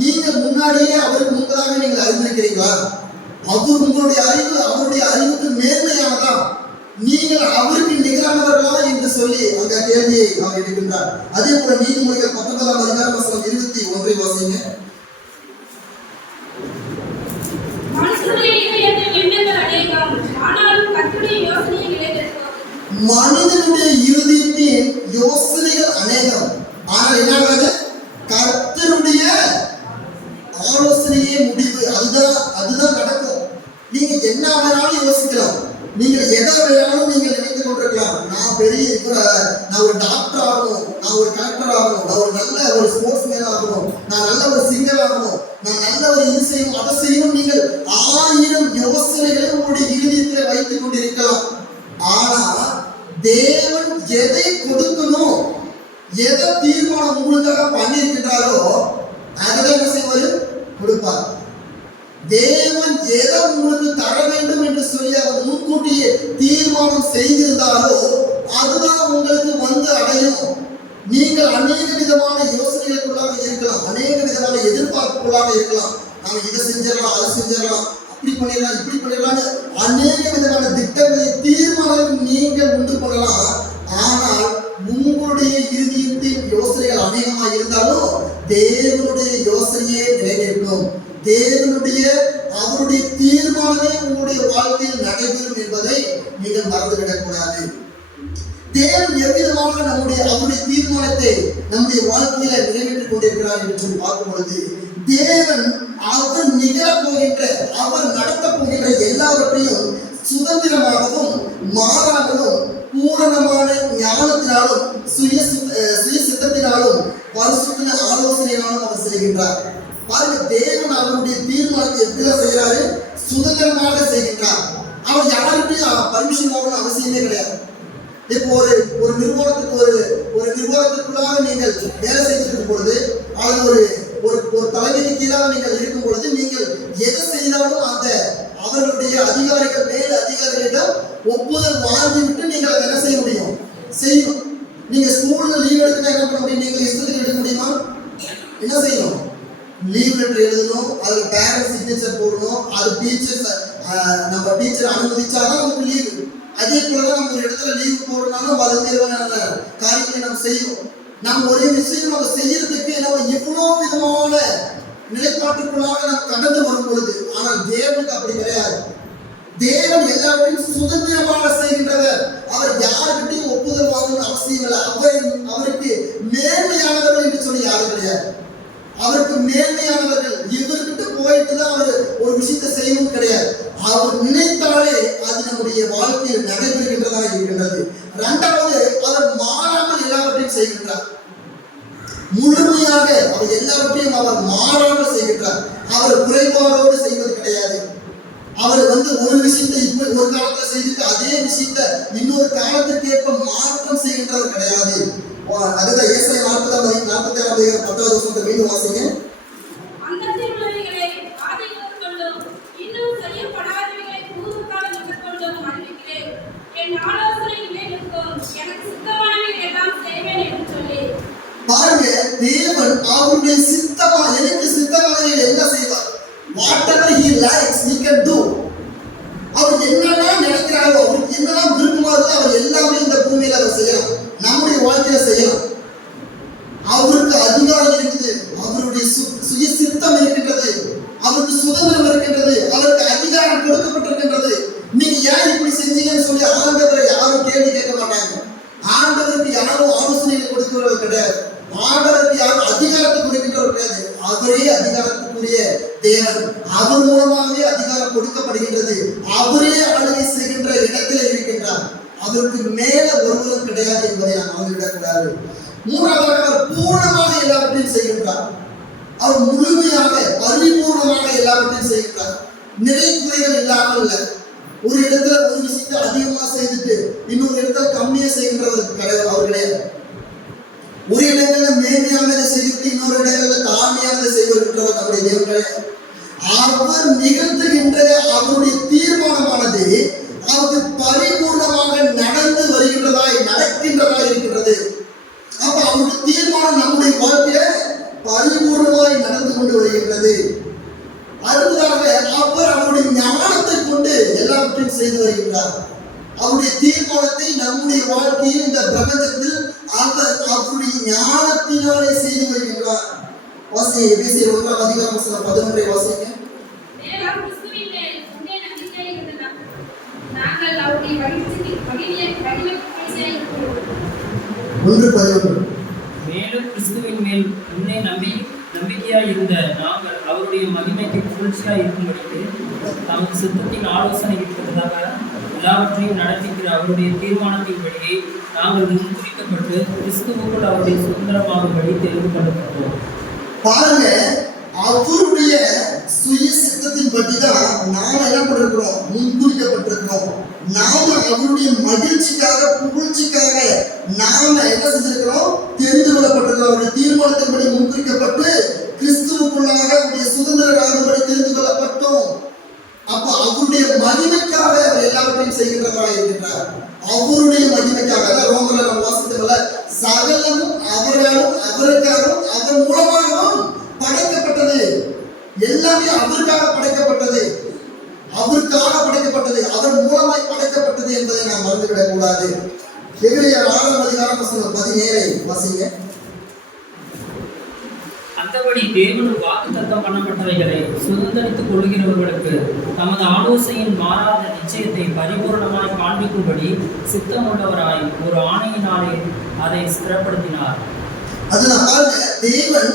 நீங்கள் முன்னாடியே அவருக்கு முன்பதாக நீங்கள் அறிந்திருக்கிறீங்களா? அவர் உங்களுடைய அறிவு அவருடைய அறிவுக்கு மேன்மையானதா? நீங்கள் அவருக்கு நிகரானவர்களா என்று சொல்லி அந்த கேள்வியை அவர் எடுக்கின்றார். அதே போல நீதிமொழிகள் 19ஆம் அதிகாரம் வசனம் 21 வாசிங்க. மனிதனுடைய இருதயத்தின் யோசனைகள் அநேகம், ஆனால் என்ன கர்த்தருடைய ஆலோசனையே முடிவு. அதுதான் நடக்கும். நீங்க என்ன வேணாலும் யோசிக்கலாம், நீங்கள் எதை வேணாலும் நீங்கள் நினைத்து கொண்டிருக்கலாம். நான் நான் ஒரு டாக்டர் ஆகணும், நான் ஒரு கலெக்டர் ஆகணும், நான் ஒரு நல்ல ஒரு ஸ்போர்ட்ஸ் மேன் ஆகணும், நான் நல்ல ஒரு சிங்கர் ஆகணும், நான் நல்ல ஒரு இது செய்யணும், அதை செய்யணும். நீங்கள் 1000 யோசனைகளை உங்களுடைய இருதயத்தில் வைத்துக் கொண்டிருக்கலாம். ஆனா தேவன் எதை கொடுக்கணும், எதை தீர்மானம் உங்களுக்காக பண்ணியிருக்கின்றாரோ அதை என்ன செய்வாரு? கொடுப்பார். தேவன் எதை உங்களுக்கு தர வேண்டும் என்று சொல்லி அவர் முன்கூட்டியே தீர்மானம் செய்திருந்தாரோ அதுதான் உங்களுக்கு வந்து அடையும். நீங்கள் அநேக விதமான யோசனைகளுக்குள்ளாக இருக்கலாம், அநேக விதமான எதிர்பார்ப்புக்குள்ளாக இருக்கலாம். நாம இதை செஞ்சிடலாம், அதை செஞ்சிடலாம், அப்படி பண்ணிடலாம், இப்படி பண்ணிடலாம், அநேக விதமான திட்டங்களை தீர்மானம் நீங்கள் உண்டு பண்ணலாம். ஆனால் உங்களுடைய இருதயத்தின் யோசனைகள் அநேகமாக இருந்தாலும் தேவனுடைய யோசனையே நிறைவேற்றும். தேவனுடைய அவருடைய தீர்மானமே உங்களுடைய வாழ்க்கையில் நடைபெறும் என்பதை நீங்கள் மறந்துவிடக் கூடாது. தேவன் எவ்விதமாக அவருடைய தீர்மானத்தை நம்முடைய வாழ்க்கையில நிறைவேற்றிக் கொண்டிருக்கிறார் என்று சொல்லி பார்க்கும் பொழுது தேவன் அவர் நிகழப் போகின்ற அவர் நடத்த போகின்ற எல்லாவற்றையும் சுதந்திரமாகவும் மாறாகவும் பூரணமான ஞானத்தினாலும் சுய சித்தத்தினாலும் பரிசுத்த ஆலோசனையினாலும் அவர் செய்கின்றார். பாருங்க, தேவன் அவருடைய தீர்மானத்தை எப்படிதான் செய்யறாரு? சுதந்திரமாக செய்கின்றார். அவர் யாருக்கும் பர்மிஷன் வாங்கணும் அவசியமே கிடையாது. இப்போ ஒரு நிறுவனத்துக்குள்ளாக நீங்கள் வேலை செய்திருக்கும் பொழுது, அல்லது ஒரு தலைமைக்கு கீழாக நீங்கள் இருக்கும் பொழுது, நீங்கள் எதை செய்தாலும் அந்த அவர்களுடைய அதிகாரிகள் மேல் அதிகாரிகளிடம் ஒப்புதல் வாங்கிவிட்டு நீங்கள் அதை என்ன செய்ய முடியும்? செய்யும். நீங்க ஸ்கூல்ல லீவ் எடுக்கணும், என்ன பண்ண முடியும்? நீங்கள் இஷ்டத்துக்கு எடுக்க முடியுமா? என்ன செய்யணும்? லீவ் லெட்டர் எழுதணும், அதுல பேரண்ட் சிக்னேச்சர் போடணும், அது நம்ம டீச்சர் அனுமதிச்சாதான் நமக்கு லீவு. அதே போலதான் நம்ம ஒரு இடத்துல லீவு போடணும்னாலும் அது தேவையான காரியங்களை நம்ம செய்யணும். நம்ம ஒரே விஷயம் நம்ம செய்யறதுக்கு நம்ம இவ்வளவு விதமான நிலைப்பாட்டுக்குள்ளாக நம்ம கடந்து வரும் பொழுது, ஆனால் தேவனுக்கு அப்படி கிடையாது. தேவன் எல்லாவற்றையும் சுதந்திரமாக செய்கின்றவர். அவர் யாருக்கிட்டையும் ஒப்புதல் வாங்கணும் அவசியம் இல்லை. அவருக்கு மேன்மையானவர்கள் என்று சொல்லி யாரும் கிடையாது. அவருக்கு மேன்மையானவர்கள் இவர்கிட்ட போயிட்டு தான் அவர் ஒரு விஷயத்தை செய்யவும் கிடையாது. அவர் நினைத்தாலே அது நம்முடைய வாழ்க்கையில் நடைபெறுகின்றதா இருக்கின்றது. இரண்டாவது, அவர் மாறாமல் எல்லாவற்றையும் செய்கின்றார். முழுமையாக அவர் எல்லாவற்றையும் அவர் மாறாமல் செய்கின்றார். அவர் குறைபாடோடு செய்வது கிடையாது. அவர் ஒரு விஷயத்தை இப்ப ஒரு காலத்துல செய்துட்டு அதே விஷயத்தை இன்னொரு காலத்துக்கு ஏற்ப மாற்றம் செய்கின்றவர் கிடையாது. அதுதான் ஏசாயா 46:10 மீண்டும் வாசிங்க. பாருங்க, தேவன் அவருடைய சித்தமா எனக்கு சித்தமானதை என்ன செய்வார்? whatever he likes he can do. அவர் என்னெல்லாம் நினைக்கிறாரோ, அவருக்கு என்னெல்லாம் விருப்பமா இருக்கோ, அவர் எல்லாமே இந்த பூமியில அவர் செய்யலாம், நம்முடைய வாழ்க்கையில செய்யலாம். அவருக்கு அதிகாரம் இருக்குது, அவருடைய சுய சித்தம் இருக்கின்றது, அவருக்கு சுதந்திரம் இருக்கின்றது, அவருக்கு அதிகாரம் கொடுக்கப்பட்டிருக்கின்றது. நீங்க ஏன் இப்படி செஞ்சீங்கன்னு சொல்லி ஆண்டவரை யாரும் கேள்வி கேட்க மாட்டாங்க. ஆண்டவருக்கு யாரும் ஆலோசனைகள் கொடுக்கிறவர் கிடையாது. ஆண்டவருக்கு யாரும் அதிகாரத்தை கொடுக்கின்றவர் கிடையாது. அவரே அதிகாரத்துக்குரிய தேவன். அவர் மூலமாகவே அதிகாரம் கொடுக்கப்படுகின்றது. அவரே ஆளுகை செய்கின்ற இடத்திலே இருக்கின்றார். அவருக்கு மேல ஒருவரும் கிடையாது என்பதை நாம் மறந்துவிடக்கூடாது. மூன்றாவதாக, அவர் பூர்ணமாக எல்லாவற்றையும் செய்கின்றார். அவர் முழுமையாக பரிபூர்ணமாக எல்லாவற்றையும் செய்கின்றார். நிறை குறைகள் இல்லாமல் இல்லை. ஒரு இடத்துல ஒரு விஷயத்தை அதிகமா செய்துட்டு இன்னொரு இடத்துல கம்மியா செய்கின்றவர் கிடையாது. அவர் கிடையாது. ஒரு இடங்கள்ல மேன்மையானதை செய்துட்டு இன்னொரு இடங்கள்ல தாழ்மையானதை செய்வதற்கிறவர் நம்முடைய தேவன் கிடையாது. அவர் நிகழ்த்துகின்ற அவருடைய தீர்மானமானது அவருக்கு பரிபூர்ணமாக நடக்கின்றதாய் இருக்கின்றது. அப்ப அவருடைய தீர்மானம் நம்முடைய வாழ்க்கையில பரிபூர்ணமாய் நடந்து கொண்டு வருகின்றது. அடுத்ததாக, அவர் அவருடைய ஞானத்தை கொண்டு எல்லாவற்றையும் செய்து வருகின்றார். அவருடைய தீர்மானத்தை நம்முடைய வாழ்க்கையில் இந்த பிரபஞ்சத்தில் அவர் அவருடைய ஞானத்தினாலே செய்து வருகின்றார். வாசிங்க, எபேசியர் 1:11 வாசிங்க. மேலும் கிறிஸ்துவின் மேல் முன்னே நம்பிக்கையாய் இருந்த நாங்கள் அவருடைய மகிமைக்கு புகழ்ச்சியாய் இருக்கும்படிக்கு தமது சித்தத்தின் ஆலோசனை இருக்கிறதாக எல்லாவற்றையும் நடத்திக்கிற அவருடைய தீர்மானத்தின்படியே நாங்கள் முன்குறிக்கப்பட்டு கிறிஸ்துவுக்குள் அவருடைய சுதந்திரமாகும்படி தெரிந்து கொள்ளப்பட்டோம். பாருங்க, அவருடைய சுய சித்தத்தின் பற்றிதான் நாம் என்ன பண்ணிருக்கிறோம்? முன்குறிக்கப்பட்டிருக்கிறோம். நாம அவருடைய மகிழ்ச்சிக்காக புகழ்ச்சிக்காக நாம என்ன செஞ்சிருக்கிறோம்? தெரிந்து கொள்ளப்பட்டிருக்கிறோம். அவருடைய தீர்மானத்தின்படி முன்குறிக்கப்பட்டு கிறிஸ்துவுக்குள்ளாக அவருடைய சுதந்திரராகும்படி தெரிந்து கொள்ளப்பட்டோம். அப்ப அவருடைய மகிமைக்காக அவர் எல்லாவற்றையும் செய்கின்றவராக இருக்கின்றார். அவருடைய மகிமைக்காக, அதான் ரோமர்ல நம்ம வாசித்தோம்ல, சகலமும் அவராலும் அவருக்காகவும் அவர் மூலமாகவும் படைக்கப்பட்டது. எல்லாமே அவருக்காக படைக்கப்பட்டது, அவர் மூலமாய் படைக்கப்பட்டது என்பதை நாம் மறந்துவிடக் கூடாது. எபிரேயர் 6:17 வாசிங்க. அந்தபடி தேவன் வாக்குத்தத்தம் பண்ணப்பட்டவைகளை சுதந்திரித்துக் கொள்கிறவர்களுக்கு தமது ஆலோசனையின் மாறாத நிச்சயத்தை பரிபூர்ணமாய் காண்பிக்கும்படி சித்தமுள்ளவராய் ஒரு ஆணையினாலே அதை ஸ்திரப்படுத்தினார். அதனால தேவன்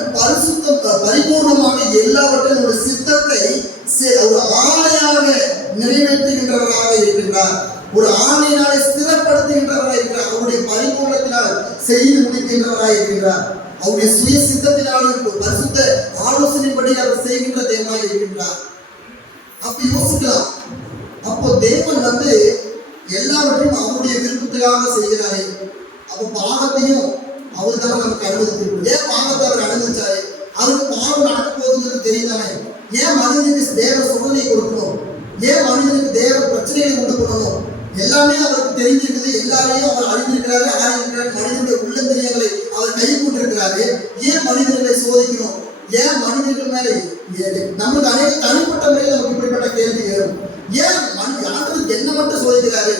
பரிபூர்ணமாக எல்லாவற்றையும் ஒரு சித்தத்தை ஒரு ஆணையாக நிறைவேற்றுகின்றவராக இருக்கின்றார். இருக்கின்றார். ஒரு ஆணையினாலே ஸ்திரப்படுத்துகின்றவராய் இருக்கிறார். அவருடைய பரிபூர்ணத்தினால் செய்து முடிக்கின்றவராய் இருக்கின்றார். அவருடைய சுய சித்தத்தினாலும் பரிசுத்த ஆலோசனைப்படி அவர் செய்கின்ற தேவனாய் இருக்கின்றார். அப்ப யோசிக்கலாம், அப்போ தேவன் எல்லாவற்றையும் அவருடைய விருப்பத்துக்காக செய்கிறாரு. அப்போ பாவத்தையும் அவர் தான் நமக்கு அனுமதித்திருக்கிறார். ஏன் பாவத்தை அவர் அனுமதிச்சாரு? அவருக்கு பாவம் நடக்க போகுதுன்றது தெரியுதானே? ஏன் மனிதனுக்கு தேவ சோதனை கொடுக்கணும்? ஏன் மனிதனுக்கு தேவ பிரச்சனைகளை உண்டு பண்ணணும்? எல்லாமே அவருக்கு தெரிஞ்சிருக்குது. எல்லாரையும் அவர் அறிந்திருக்கிறாரு, ஆராய்ந்திருக்கிறாரு. மனிதனுடைய உள்ளந்திரியங்களை அவர் கை கொண்டிருக்கிறாரு. ஏன் மனிதர்களை சோதிக்கணும்? ஏன் மனிதர்கள் மேலே நமக்கு அநேக தனிப்பட்ட முறையில் நமக்கு இப்படிப்பட்ட கேள்வி வரும். ஏன் ஆண்டவர் என்ன மட்டும் சோதிக்கிறாரு?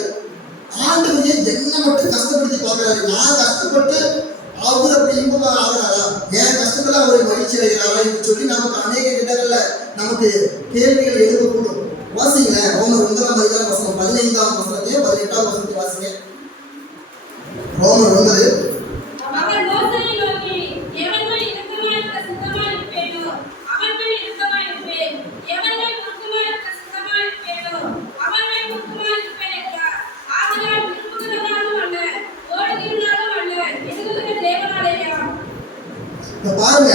ஆண்டவர் ஏன் என்ன மட்டும் கஷ்டப்படுத்தி பார்க்கிறாரு? நான் கஷ்டப்பட்டு அவர் அப்படி இன்பமா ஆகிறாரா? என் கஷ்டத்துல அவரை மகிழ்ச்சி அடைகிறாரா என்று சொல்லி நமக்கு அநேக இடங்கள்ல நமக்கு கேள்விகள் எழுதக்கூடும். வாசிங்க ரோமர் 9:15 15 18 வாசிங்க. ரோமர் 9. அவன் மோசேயை நோக்கி, எவர்கள் இறுக்கமாயிருக்க சித்தமாயிருப்பேனோ அவர்கள் இறுக்கமாயிருப்பேன், எவர்கள் முறுக்கமாயிருக்க சித்தமாயிருப்பேனோ அவர்கள் முறுக்கமாயிருப்பேன் என்றார். ஆதலால் விரும்புகிறவனாலும் அல்ல, ஓடுகிறவனாலும் அல்ல, எதுகுகிற தேவனாலேயா. பாருங்க,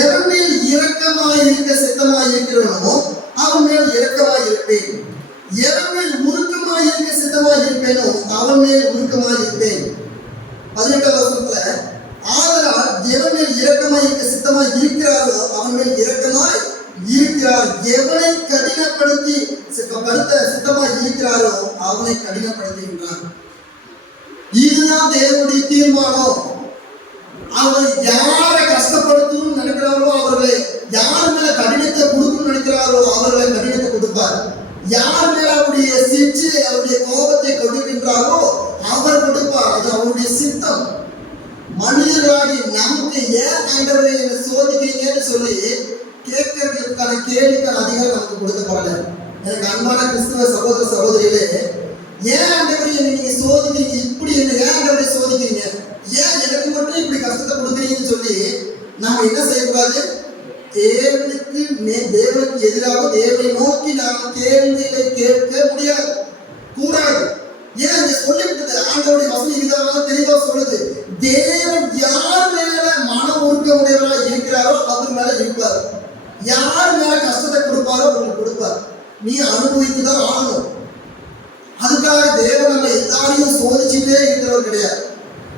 எவன் மேல் இரக்கமாய் இருக்க சித்தமாய் இருக்கிறவனோ அவன் மேல் இரக்கமாய் இருப்பேன். எவன் மேல் உருக்கமாய் இருக்க சித்தமாய் இருப்பேனோ அவன் மேல் உருக்கமாய் இருப்பேன். 18 ஆதலால் எவன் மேல் இரக்கமாய் இருக்க சித்தமாய் இருக்கிறாரோ அவன் மேல் இரக்கமாய் இருக்கிறார். எவனை கடினப்படுத்தி சித்தமாய் இருக்கிறாரோ அவனை கடினப்படுத்துகின்றான். இதுதான் தேவனுடைய தீர்மானம். அவர் யாரை கஷ்டப்படுத்தணும்னு நினைக்கிறாரோ அவர்களை, யார் மேல கடினத்தை கொடுக்கணும்னு நினைக்கிறாரோ அவர்களை கடினத்தை கொடுப்பார். யார் மேல அவருடைய சிற்று அவருடைய கோபத்தை கொடுக்கின்றாரோ அவர் கொடுப்பார். அது அவருடைய சித்தம். மனிதர்களாகி நமக்கு ஏன் ஆண்டவரை என்ன சோதிக்கிறீங்கன்னு சொல்லி கேட்கறதுக்கான கேள்விக்கான அதிகாரம் நமக்கு கொடுக்கப்படல. எனக்கு அன்பான கிறிஸ்துவ சகோதர சகோதரிகளே, ஏன் ஆண்டவரை என்ன நீங்க சோதிக்கிறீங்க? இப்படி என்ன ஏன் ஆண்டவரை சோதிக்கிறீங்க? ஏன் எனக்கு மட்டும் இப்படி கஷ்டத்தை கொடுக்குறீங்கன்னு சொல்லி நாம என்ன செய்யக்கூடாது? தேவனுக்கு எதிராக தேவனை நோக்கி நாம் கேள்விகளை கேட்க முடியாது, கூடாது. ஏன் இங்க சொல்லிவிட்டது ஆண்டவருடைய வசனம் இதுதான் தெளிவா சொல்லுது. தேவன் யார் மேல மன உருக்க உடையவராக இருக்கிறாரோ அவர் மேல இருப்பார். யார் மேல கஷ்டத்தை கொடுப்பாரோ அவங்களுக்கு கொடுப்பார். நீ அனுபவித்துதான் ஆகணும். அதுக்காக தேவன் நம்ம எல்லாரையும் சோதிச்சுட்டே இருக்கிறவர் கிடையாது.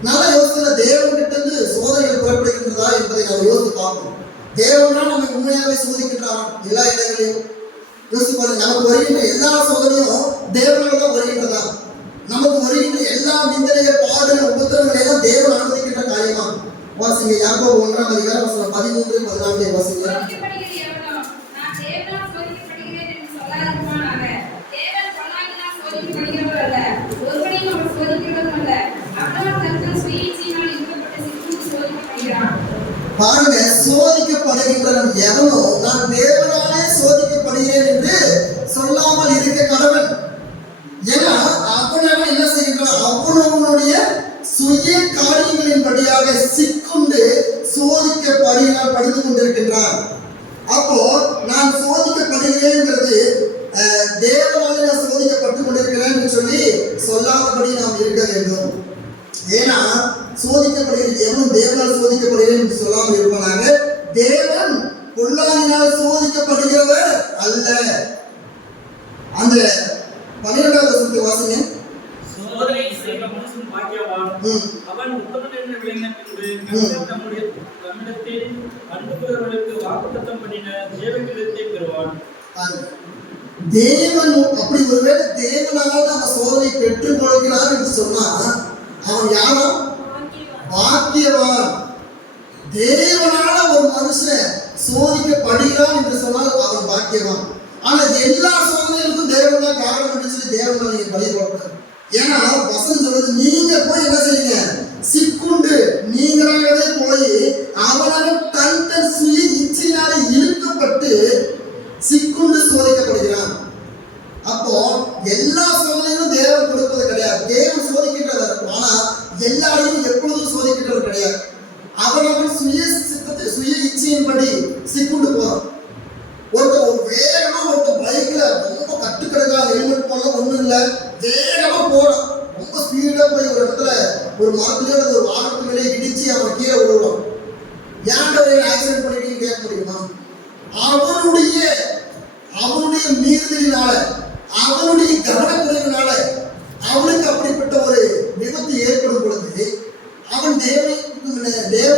நல்ல யோசனை, தேவன் கிட்ட இருந்து சோதனைகள் புறப்படுகின்றதா என்பதை நம்ம யோசித்து பார்க்கணும். தேவனா நம்ம உண்மையாவே சோதிக்கின்றான் எல்லா இடங்களையும் யோசித்து பாருங்க. நமக்கு வருகின்ற எல்லா சோதனையும் தேவனால தான் வருகின்றதா? நமக்கு வருகின்ற எல்லா நிந்தனைகள், பாடுகள், உபத்திரங்கள் எல்லாம் தேவன் அனுமதிக்கின்ற காரியமா? வாசிங்க யாக்கோபு 1:13 14 வாசிங்க. பாருங்க, சோதிக்கப்படுகின்றவன் எவனோ நான் தேவனாலே சோதிக்கப்படுகிறேன் என்று சொல்லாமல் இருக்க கடவன். ஏன்னா அவனால என்ன செய்கின்றான்? அவனுடைய சுய காரியங்களின் படியாக சிக்குண்டு படித்து கொண்டிருக்கின்றான். அப்போ நான் சோதிக்கப்படுகிறேன்ங்கிறது தேவனாலே நான் சோதிக்கப்பட்டு கொண்டிருக்கிறேன் சொல்லி சொல்லாதபடி நாம் இருக்க வேண்டும். ஏன்னா சோதிக்கப்படுகிறது எவனும் தேவனால் சோதிக்கப்படுகிறேன் என்று சொல்லாமல் இருப்பாங்க. தேவன் பொல்லாங்கினால் சோதிக்கப்படுகிறவர் அல்ல. அந்த 12வது வசனத்தை வாசிங்க. சோதனை செய்கிற மனுஷன் பாக்கியவான், அவன் உத்தமன் என்று விளங்கின பின்பு நம்மிடத்தில் அன்புகிறவர்களுக்கு வாக்குத்தத்தம் பண்ணின தேவகிரத்தை பெறுவான். தேவன் அப்படி ஒருவேளை தேவனால் நம்ம சோதனை பெற்றுக் கொள்கிறார் என்று சொன்னா அவன் யாரோ பாக்கியவான். தேவனால ஒரு மனுஷன் சோதிக்கப்படுகிறான் என்று சொன்னால் அவன் பாக்கியவான். ஆனா எல்லா சோதனைகளுக்கும் தேவன் தான் காரணம் என்று சொல்லி தேவனால் நீங்க பலி போடக்கூடாது. ஏன்னா வசனம் சொல்றது, நீங்க போய் என்ன செய்யுங்க, சிக்குண்டு நீங்களாகவே போய் அவனால தன் சுய இச்சையினால இழுக்கப்பட்டு சிக்குண்டு சோதிக்கப்படுகிறான். அப்போ எல்லா சோதனையும் தேவன் கொடுப்பது கிடையாது. தேவன் சோதிக்கின்றவர், ஆனா எல்லாரையும் எப்பொழுதும் சோதிக்கின்றவர் கிடையாது. அவனவன் சுய இச்சையின்படி சிக்குண்டு போறான். ஒருத்தர் வேகமா ஒருத்தர் பைக்ல ரொம்ப கட்டுக்கடங்கா ஹெல்மெட் போல ஒண்ணு அவனுடைய மீறுதலினால, அவனுடைய கவனக்குறைவினால அவனுக்கு அப்படிப்பட்ட ஒரு விபத்து ஏற்படும் பொழுது அவன் தேவன்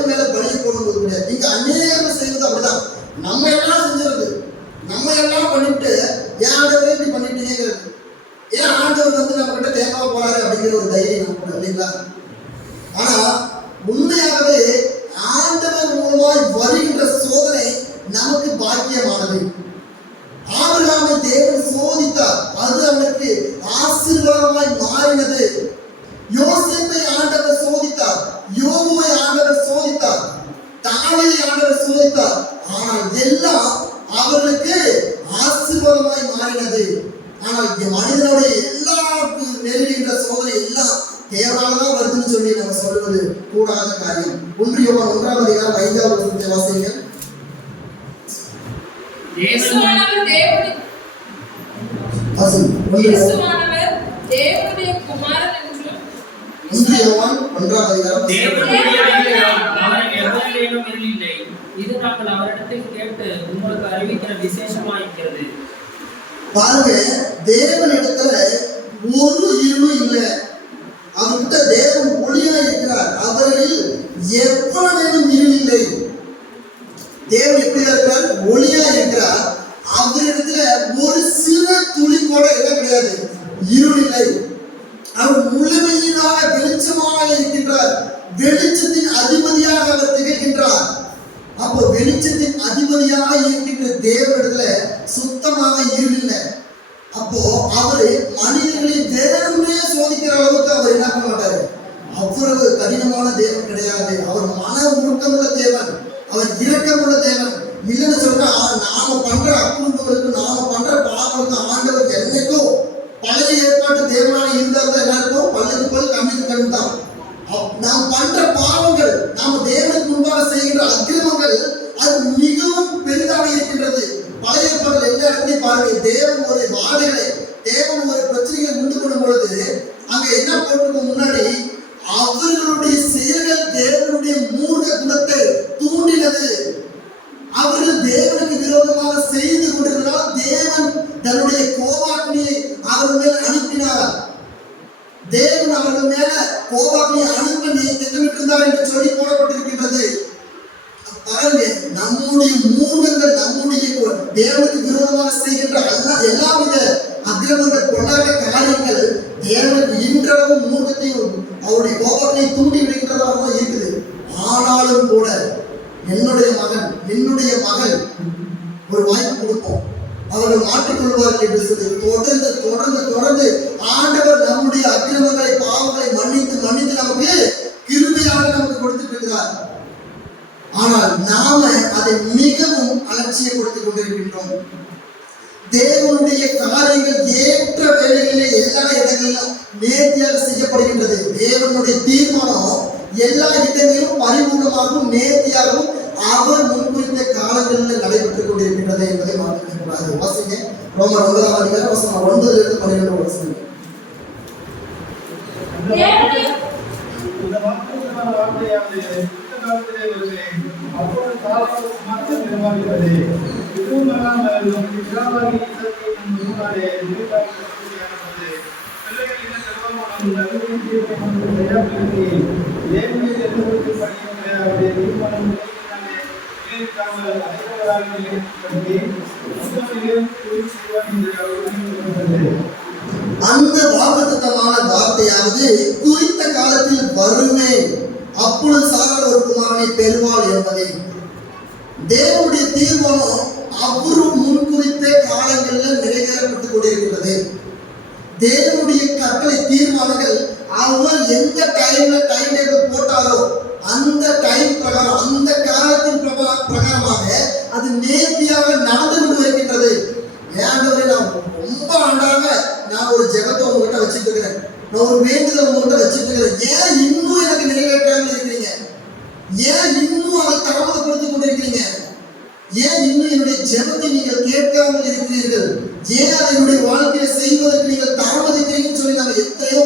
மேல பலியை போடும்போது கூட இங்க அநேகம் செய்வது அப்படிதான். நம்ம எல்லாம் செஞ்சிருது, நம்ம எல்லாம் பண்ணிட்டு ஏன் ஆண்டவரே இப்படி பண்ணிட்டீங்கிறது, ஏன் ஆண்டவர் நம்ம கிட்ட தேங்காய் போறாரு அப்படிங்கிற ஒரு தைரியம் நமக்கு இல்லைங்களா? ஆனா உண்மையாகவே ஆண்டவர் மூலமாய் வருகின்ற சோதனை நமக்கு பாக்கியமானது. ஆபிரகாமை தேவன் சோதித்தார், அது அவனுக்கு ஆசீர்வாதமாய் மாறினது. யோசேப்பை ஆண்டவர் சோதித்தார், யோபுவை ஆண்டவர் சோதித்தார், தாவீதை ஆண்டவர் சோதித்தார். ஆனால் எல்லாம் அவர்களுக்கு ஆசீர்வாதமாய் மாறினது. ஆனால் மனிதனுடைய எல்லாருக்கும் நெருங்குகின்ற சோதனை எல்லாம் தேவனாலதான் வருதுன்னு சொல்லி நம்ம சொல்வது கூடாத காரியம். 1 யோவான் 1:5 வாசிங்க. இயேசுவானவர் தேவனுடைய குமாரன் என்றும் 1 யோவான் 1:5 இது நாங்கள் அவரிடத்தில் கேட்டு உங்களுக்கு அறிவிக்கிற விசேஷமாயிருக்கிறது. பாருங்க, தேவனிடத்துல ஒரு இருளும் இல்லை. அவர்கிட்ட தேவன் ஒளியா இருக்கிறார், அவரில் எவ்வளவு இருள் இல்லை. தேவன் எப்படியா இருக்கிறார்? ஒளியா இருக்கிறார். அவரிடத்துல ஒரு சிறு துளி கூட இடம் கிடையாது, இருள் இல்லை. அவர் முழுமையினாக வெளிச்சமாக இருக்கின்றார், வெளிச்சத்தின் அதிபதியாக அவர் திகழ்கின்றார். அப்போ வெளிச்சத்தின் அதிபதியாக இருக்கின்ற தேவனிடத்துல சுத்தமாக இருள் இல்லை. அப்போ அவரு மனிதர்களை வேறுமே சோதிக்கிற அளவுக்கு அவர் என்ன பண்ண மாட்டாரு. அவ்வளவு கடினமான தேவன் கிடையாது. அவர் மன உருக்கமுள்ள தேவன், அவர் இரக்கமுள்ள தேவன். இல்லைன்னு சொன்னா நாம பண்ற அக்குறும்புகளுக்கு, நாம பண்ற பாவங்களுக்கு ஆண்டவர் என்னைக்கும் பழைய ஏற்பாட்டு தேவனாக இருந்தால் தான் எல்லாருக்கும் பல்லுக்கு பல் கண்ணுக்கு கண் தான். நாம் பண்ற பாவங்கள், நாம தேவனுக்கு முன்பாக செய்கின்ற அக்கிரமங்கள் அது மிகவும் பெரிதாக இருக்கின்றது. பழைய ஏற்பாடு எல்லா இடத்துலையும் பாருங்க, தேவன் ஒரு வாதைகளை, தேவன் ஒரு பிரச்சனைகளை உண்டு பண்ணும் பொழுது அங்க என்ன போட்டிருக்கும் முன்னாடி, அவர்களுடைய செயல்கள் தேவனுடைய மூர்க்க குணத்தை தூண்டினது. அவர்கள் தேவனுக்கு விரோதமாக செய்து கொண்டிருந்தால் தேவன் தன்னுடைய கோபாக்னியை அவர்கள் மேல் அனுப்பினார். தேவன் அவர்கள் மேல கோபாக்னியை அனுப்ப திட்டமிட்டிருந்தார் என்று சொல்லி போடப்பட்டிருக்கின்றது. பாருங்க, நம்முடைய மூலங்கள், நம்முடைய தேவனுக்கு விரோதமாக செய்கின்ற எல்லாவித அக்கிரமங்கள், கொண்டாட காரியங்கள் தேவனுக்கு இன்றளவு மூலத்தையும் அவருடைய கோபத்தை தூண்டி விடுகின்றதாக தான் இருக்குது. ஆனாலும் கூட என்னுடைய மகன், என்னுடைய மகள் ஒரு வாய்ப்பு கொடுப்போம், அவர்கள் மாற்றிக்கொள்வார்கள் என்று சொல்லி தொடர்ந்து தொடர்ந்து தொடர்ந்து ஆண்டவர் நம்முடைய அக்கிரமங்களை, பாவங்களை மன்னித்து மன்னித்து நமக்கு கிருபையாக நமக்கு கொடுத்துட்டு இருக்கிறார். ஆனால் நாம அதை மிகவும் அலட்சியப்படுத்திக் கொண்டிருக்கின்றோம். தேவனுடைய காரியங்கள் ஏற்ற வேலைகளிலே எல்லா இடங்களிலும் நேர்த்தியாக செய்யப்படுகின்றது. தேவனுடைய தீர்மானம் எல்லா இடங்களிலும் பரிபூர்ணமாகவும் நேர்த்தியாகவும் அவர் முன்குறித்த காலங்களில் நடைபெற்றுக் கொண்டிருக்கின்றது என்பதை மறந்துவிடக்கூடாது. வாசிங்க, ரோமர் 9:9-12 வாசிங்க. அப்பொழுது காலம் மாற்றம் நிர்வாகித்தது. இதுவும் அல்லாமல் பிதாவாகிய ஈசாக்கு முன்னாலே நிர்வாகிக்கப்பட்டது. பிள்ளைகளின் செல்வமானது நடுவின் தீர்வை கொண்டு தயாரித்து தேவனுடைய எதிர்ப்பு பணியுடைய அவருடைய தீர்மானம் நிறைவேற்றாமல் அனைவராக நிலைப்படுத்தி உத்தமனிலும் கூறி செய்வார் என்று அவர். அந்த வாக்குத்தத்தமான வார்த்தையாவது குறித்த காலத்தில் வருமே, அப்பொழுது சாரால் ஒரு குமாரனை பெறுவாள் என்பதை. தேவனுடைய தீர்மானம் அவரு முன்குறித்த காலங்களில் நிறைவேறப்பட்டுக் கொண்டிருக்கிறது. தேவனுடைய கட்டளை தீர்மானங்கள் அவர் எந்த டைம் டேபிள் போட்டாரோ அந்த டைம் பிரகாரம், அந்த காலத்தின் பிரகாரமாக அது நேர்த்தியாக நடந்து கொண்டு வருகின்றது. ஏண்டவரை நான் ரொம்ப ஆண்டாக நான் ஒரு ஜெபத்தை உங்ககிட்ட வச்சுட்டு இருக்கிறேன், நான் ஒரு வேண்டுதல் உங்ககிட்ட வச்சுட்டு இருக்கிறேன். ஏன் இன்னும் எனக்கு நிறைவேற்றாமல் இருக்கிறீங்க? ஏன் இன்னும் அதை தாமதப்படுத்திக் கொண்டிருக்கிறீங்க? ஏன் இன்னும் என்னுடைய ஜெபத்தை நீங்கள் கேட்காமல் இருக்கிறீர்கள்? ஏன் அதை என்னுடைய வாழ்க்கையை செய்வதற்கு நீங்கள் தாமதிக்கிறீங்கன்னு சொல்லி நம்ம எத்தனையோ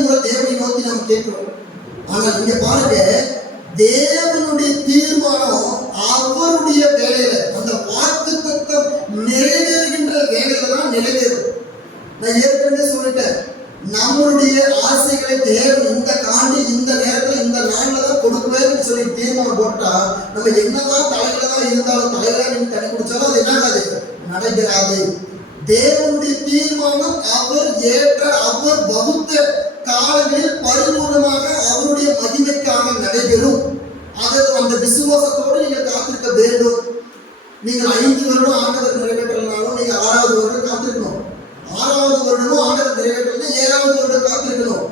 முறை தேவனை நோக்கி நாம் கேட்கிறோம். ஆனால் இங்க பாருங்க, தேவனுடைய தீர்மானம் அவருடைய வேலையில, அந்த நான் ஏற்கனவே சொல்லிட்டேன், நம்மளுடைய ஆசைகளை தேவன் இந்த நேரத்துல இந்த நாள்ல தான் கொடுக்குவேன்னு சொல்லி தீர்மானம் போட்டா, நம்ம என்னதான் தலையில தான் இருந்தாலும் தலையில நீங்க தண்ணி குடிச்சாலும் அது என்ன ஆகாது, நடைபெறாது. தேவனுடைய தீர்மானம் அவர் வகுத்த காலங்களில் பரிபூர்ணமாக அவருடைய மகிமைக்காக நடைபெறும். அந்த விசுவாசத்தோடு நீங்கள் காத்திருக்க வேண்டும். நீங்கள் 5 வருடம் ஆண்டவர் நிறைவேற்றனாலும் நீங்க 6வது வருடம் காத்திருக்கணும். 6வது வருடமும் ஆண்டவர் நிறைவேற்றணும், 7வது வருடம் காத்திருக்கணும்.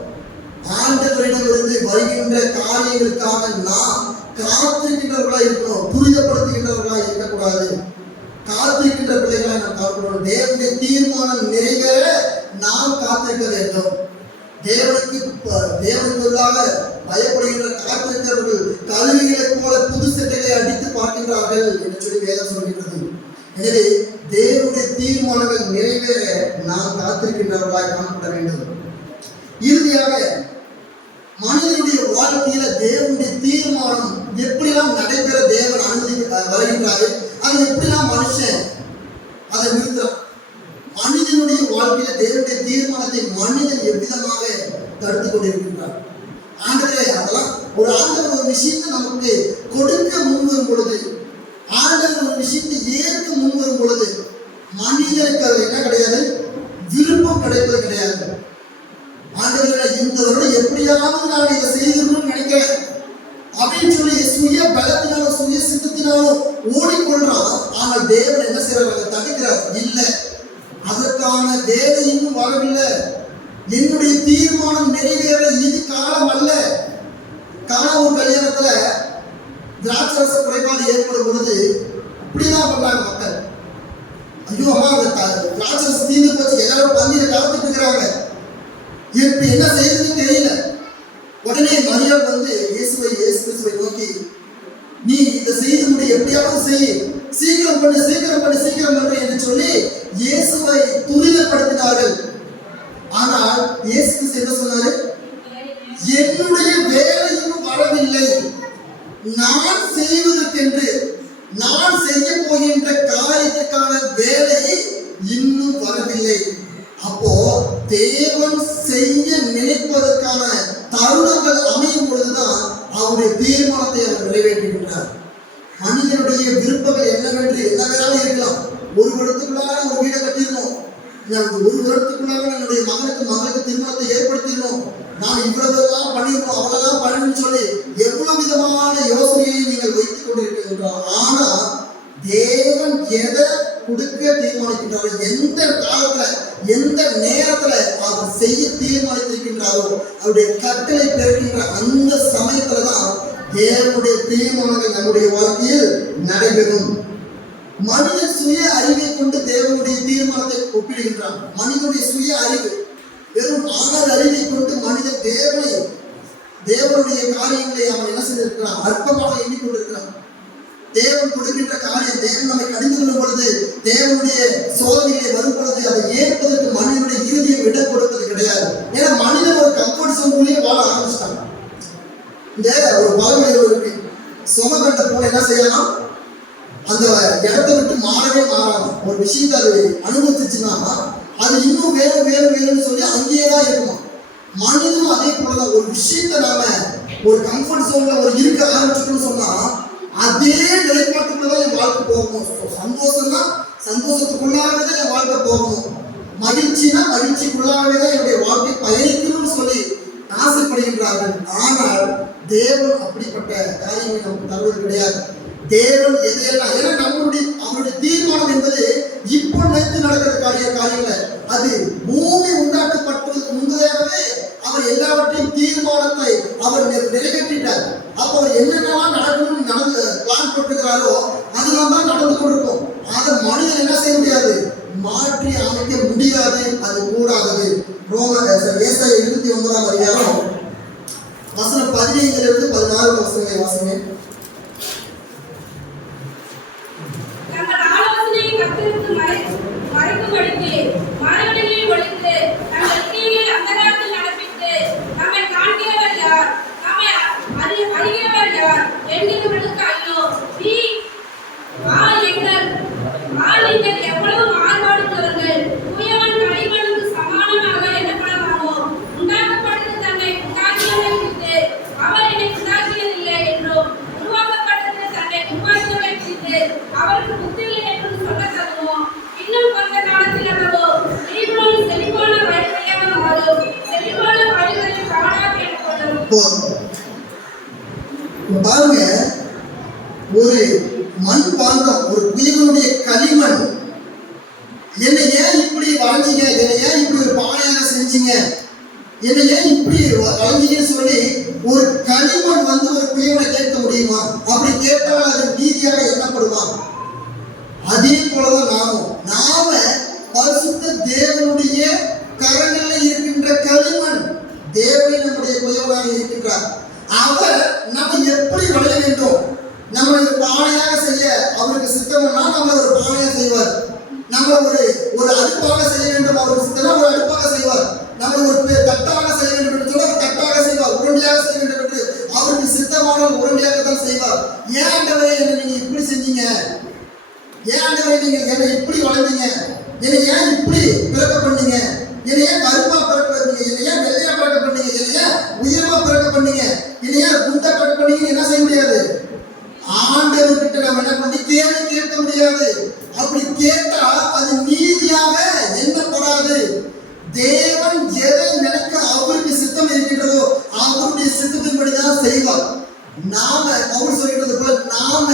ஆண்டவரிடமிருந்து வருகின்ற காரியங்களுக்காக நாம் காத்திருக்கின்றவர்களா இருக்கணும், துரிதப்படுத்துகின்றவர்களா இருக்கக்கூடாது. காத்திருக்கின்ற பிள்ளைகளை நாம் காக்கணும். தேவனுடைய தீர்மானம் நிறைவேற நாம் காத்திருக்க வேண்டும். தேவனுக்குள்ளாக பயப்படுகின்ற காத்திருக்கிறவர்கள் கழுவிகளைப் போல புது சட்டைகளை அடித்து பார்க்கின்றார்கள் என்று சொல்லி வேதம் சொல்கின்றது. எனவே தேவனுடைய தீர்மானங்கள் நிறைவேற நாம் காத்திருக்கின்றவர்களாய் காணப்பட வேண்டும். இறுதியாக மனிதனுடைய வாழ்க்கையில தேவனுடைய தீர்மானம் எப்படிலாம் நடைபெற தேவன் அனுமதி வருகின்றாரு, அது எப்படிலாம் மனுஷன் அதை நிறுத்துறான். மனிதனுடைய வாழ்க்கையில தேவனுடைய தீர்மானத்தை மனிதன் எவ்விதமாக தடுத்து கொண்டிருக்கின்றார். ஆண்டவரே, அதெல்லாம் ஆண்டவர் ஒரு விஷயத்தை நமக்கு கொடுக்க முன்வரும் பொழுது, ஆண்டவர் ஒரு விஷயத்தை ஏற்க முன்வரும் பொழுது மனிதனுக்கு அது என்ன கிடையாது, விருப்பம் கிடைப்பது கிடையாது. ஆண்டவரே, இந்த வருடம் எப்படியாவது நான் இதை செய்திருக்கணும்னு நினைக்கிறேன் அப்படின்னு சொல்லி சுய பலத்தினாலும் சுய சித்தத்தினாலும் ஓடிக்கொள்றான். ஆனால் தேவன் என்ன செய்யறாங்க, தடுக்கிறார். இல்லை, அதற்கான தேவை இன்னும் வரவில்லை. என்னுடைய தீர்மானம் நிறைவேற இது காலம் அல்ல. காணாவூர் கல்யாணத்துல திராட்சரச குறைபாடு ஏற்படும் பொழுது இப்படிதான் பண்ணாங்க மக்கள். ஐயோ அம்மா, அந்த திராட்சரசம் தீர்ந்து போச்சு, எல்லாரும் பந்தியில கலந்துட்டு இருக்கிறாங்க, இப்ப என்ன செய்யறதுன்னு தெரியல. உடனே மரியாள் வந்து இயேசு கிறிஸ்துவை நோக்கி, நீ இதை செய்து முடிய, எப்படியாவது செய், சீக்கிரம் பண்ணு என்று சொல்லி இயேசுவை துரிதப்படுத்தினார்கள். ஆனால் இயேசு கிறிஸ்து என்ன சொன்னாரு, என்னுடைய வேலை இன்னும் வரவில்லை, நான் செய்வதற்கென்று நான் செய்ய போகின்ற காரியத்துக்கான வேலை இன்னும் வரவில்லை. அப்போ தேவன் செய்ய நினைப்பதற்கான தருணங்கள் அமையும் பொழுதுதான் அவருடைய தீர்மானத்தை அவர் நிறைவேற்றுகின்றார். மனிதனுடைய விருப்பங்கள் என்னவென்று என்ன வேணாலும் இருக்கலாம். ஒரு வருடத்துக்குள்ளாக ஒரு வீடை கட்டிடணும், ஒரு வருடத்துக்குள்ளாக என்னுடைய மகளுக்கு திருமணத்தை ஏற்படுத்திடணும், நான் இவ்வளவுதான் பண்ணிடணும், அவ்வளவுதான் பண்ணணும்னு சொல்லி எவ்வளவு விதமான யோசனையை நீங்கள் வைத்துக் கொண்டிருக்கின்றார். ஆனா தேவன் எதை கொடுக்க தீர்மானிக்கின்றாரோ, எந்த காலத்துல எந்த நேரத்துல அவர் செய்ய தீர்மானித்திருக்கின்றாரோ, அவருடைய கட்டளை பிறக்கின்ற அந்த சமயத்துலதான் தேவனுடைய தீர்மானங்கள் நம்முடைய வாழ்க்கையில் நடைபெறும். மனிதன் சுய அறிவை கொண்டு தேவனுடைய தீர்மானத்தை ஒப்பிடுகின்றான். மனிதனுடைய சுய அறிவு, வெறும் ஆணர் அறிவை கொண்டு மனிதன் தேவனுடைய காரியங்களை அவன் என்ன செய்திருக்கிறான், அற்பமாக எண்ணிக்கொண்டிருக்கிறான். தேவன் கொடுக்கின்ற காரியம், தேவன் நம்மை கடிந்து கொள்ளும் பொழுது, தேவனுடைய சோதனைகளை வரும் பொழுது அதை ஏற்பதற்கு மனிதனுடைய இறுதியை விட கொடுப்பது கிடையாது. ஏன்னா மனிதன் ஒரு கம்ஃபர்ட் சோன்லயே வாழ ஆரம்பிச்சிட்டாங்க. இந்த ஒரு பழமொழி இருக்கு, சுமகண்ட போல என்ன செய்யலாம், அந்த இடத்தை விட்டு மாறவே மாறாது. ஒரு விஷயத்தை அது அனுபவிச்சுன்னா அது இன்னும் வேணும்னு சொல்லி அங்கேயே தான் இருக்குமா. மனிதனும் அதே போலதான். ஒரு விஷயத்தை நாம ஒரு கம்ஃபர்ட் ஜோன்ல ஒரு இருக்க ஆரம்பிச்சுட்டோம்னு சொன்னா அதே நிலைப்பாட்டுக்குள்ளதான் என் வாழ்க்கை போகணும். சந்தோஷம்னா சந்தோஷத்துக்குள்ளாகவே தான் என் வாழ்க்கை போகணும், மகிழ்ச்சினா மகிழ்ச்சிக்குள்ளாகவே தான் என்னுடைய வாழ்க்கை பயணிக்கணும்னு சொல்லி ஆசைப்படுகின்றார்கள். ஆனால் தேவன் அப்படிப்பட்ட காரியங்களை நமக்கு தருவது கிடையாது. தேவன் எதையெல்லாம், ஏன்னா அவருடைய தீர்மானம் என்பது இப்போ நேற்று நடக்கிற காரியங்களை, அது பூமி உண்டாக்கப்பட்டதுக்கு முன்பதாகவே அவர் எல்லாவற்றையும் தீர்மானத்தை அவர் நிறைவேற்றிட்டார். அப்போ அவர் என்னென்னலாம் நடக்கணும்னு பிளான் போட்டுக்கிறாரோ அதெல்லாம் தான் நடந்து கொண்டிருக்கும். அதை மனிதன் என்ன செய்ய முடியாது, மாற்றி அமைக்க முடியாது, அது கூடாதது. ஏசாயா 29ஆம் அதிகாரம் வசனம் 15 16 வசனங்களை வாசிங்க. எவ்வளவு மாறுபாடுள்ளவர்கள், ஒரு குயவனுடைய களிமண், என்னை ஏன் இப்படி வளைஞ்சீங்க, என்னை ஏன் இப்படி ஒரு பானையாக செஞ்சீங்க, என்னை ஏன் இப்படி வளைஞ்சீங்கன்னு சொல்லி ஒரு களிமண் வந்து ஒரு குயவனை கேட்க முடியுமா? அப்படி கேட்டால் அது நீதியாக எண்ணப்படுமா? அதே போலதான் நாம பரிசுத்த தேவனுடைய கரங்களில் இருக்கின்ற களிமண், தேவனை நம்முடைய குயவனாக இருக்கின்றார். அவர் நம்ம எப்படி வளைய வேண்டும், நம்ம ஒரு பானையாக செய்ய அவருக்கு சித்தம்னா நம்ம ஒரு பானையாக செய்வார். நம்ம ஒரு அடுப்பாக செய்ய வேண்டும் அவருக்கு சித்தம்னா ஒரு அடுப்பாக செய்வார். நம்ம ஒரு தட்டாக செய்ய வேண்டும் என்று சொன்னால் தட்டாக செய்வார். உருண்டையாக செய்ய வேண்டும் என்று அவருக்கு சித்தமான உருண்டையாக தான் செய்வார். ஏன் ஆண்டவரே என்னை நீங்க இப்படி செஞ்சீங்க, ஏன் ஆண்டவரே நீங்க என்னை இப்படி வளைஞ்சீங்க, என்னை ஏன் இப்படி பிறக்க பண்ணீங்க, என்னை ஏன் கருப்பா பிறக்க பண்ணீங்க, என்னை ஏன் வெள்ளையா பிறக்க பண்ணீங்க, என்னை ஏன் உயர்வா பிறக்க பண்ணீங்க, என்னை ஏன் குண்டா பிறக்க பண்ணீங்கன்னு என்ன செய்ய முடியாது? ஆண்டவர்கிட்ட நம்ம என்ன பண்ணி கேள்வி கேட்க முடியாது. அப்படி கேட்டா அது நீதியாக எண்ணப்படாது. தேவன் எதை நினைக்க அவருக்கு சித்தம் இருக்கின்றதோ அவருடைய சித்தத்தின்படிதான் செய்வார். நாம அவர் சொல்கிறது போல நாம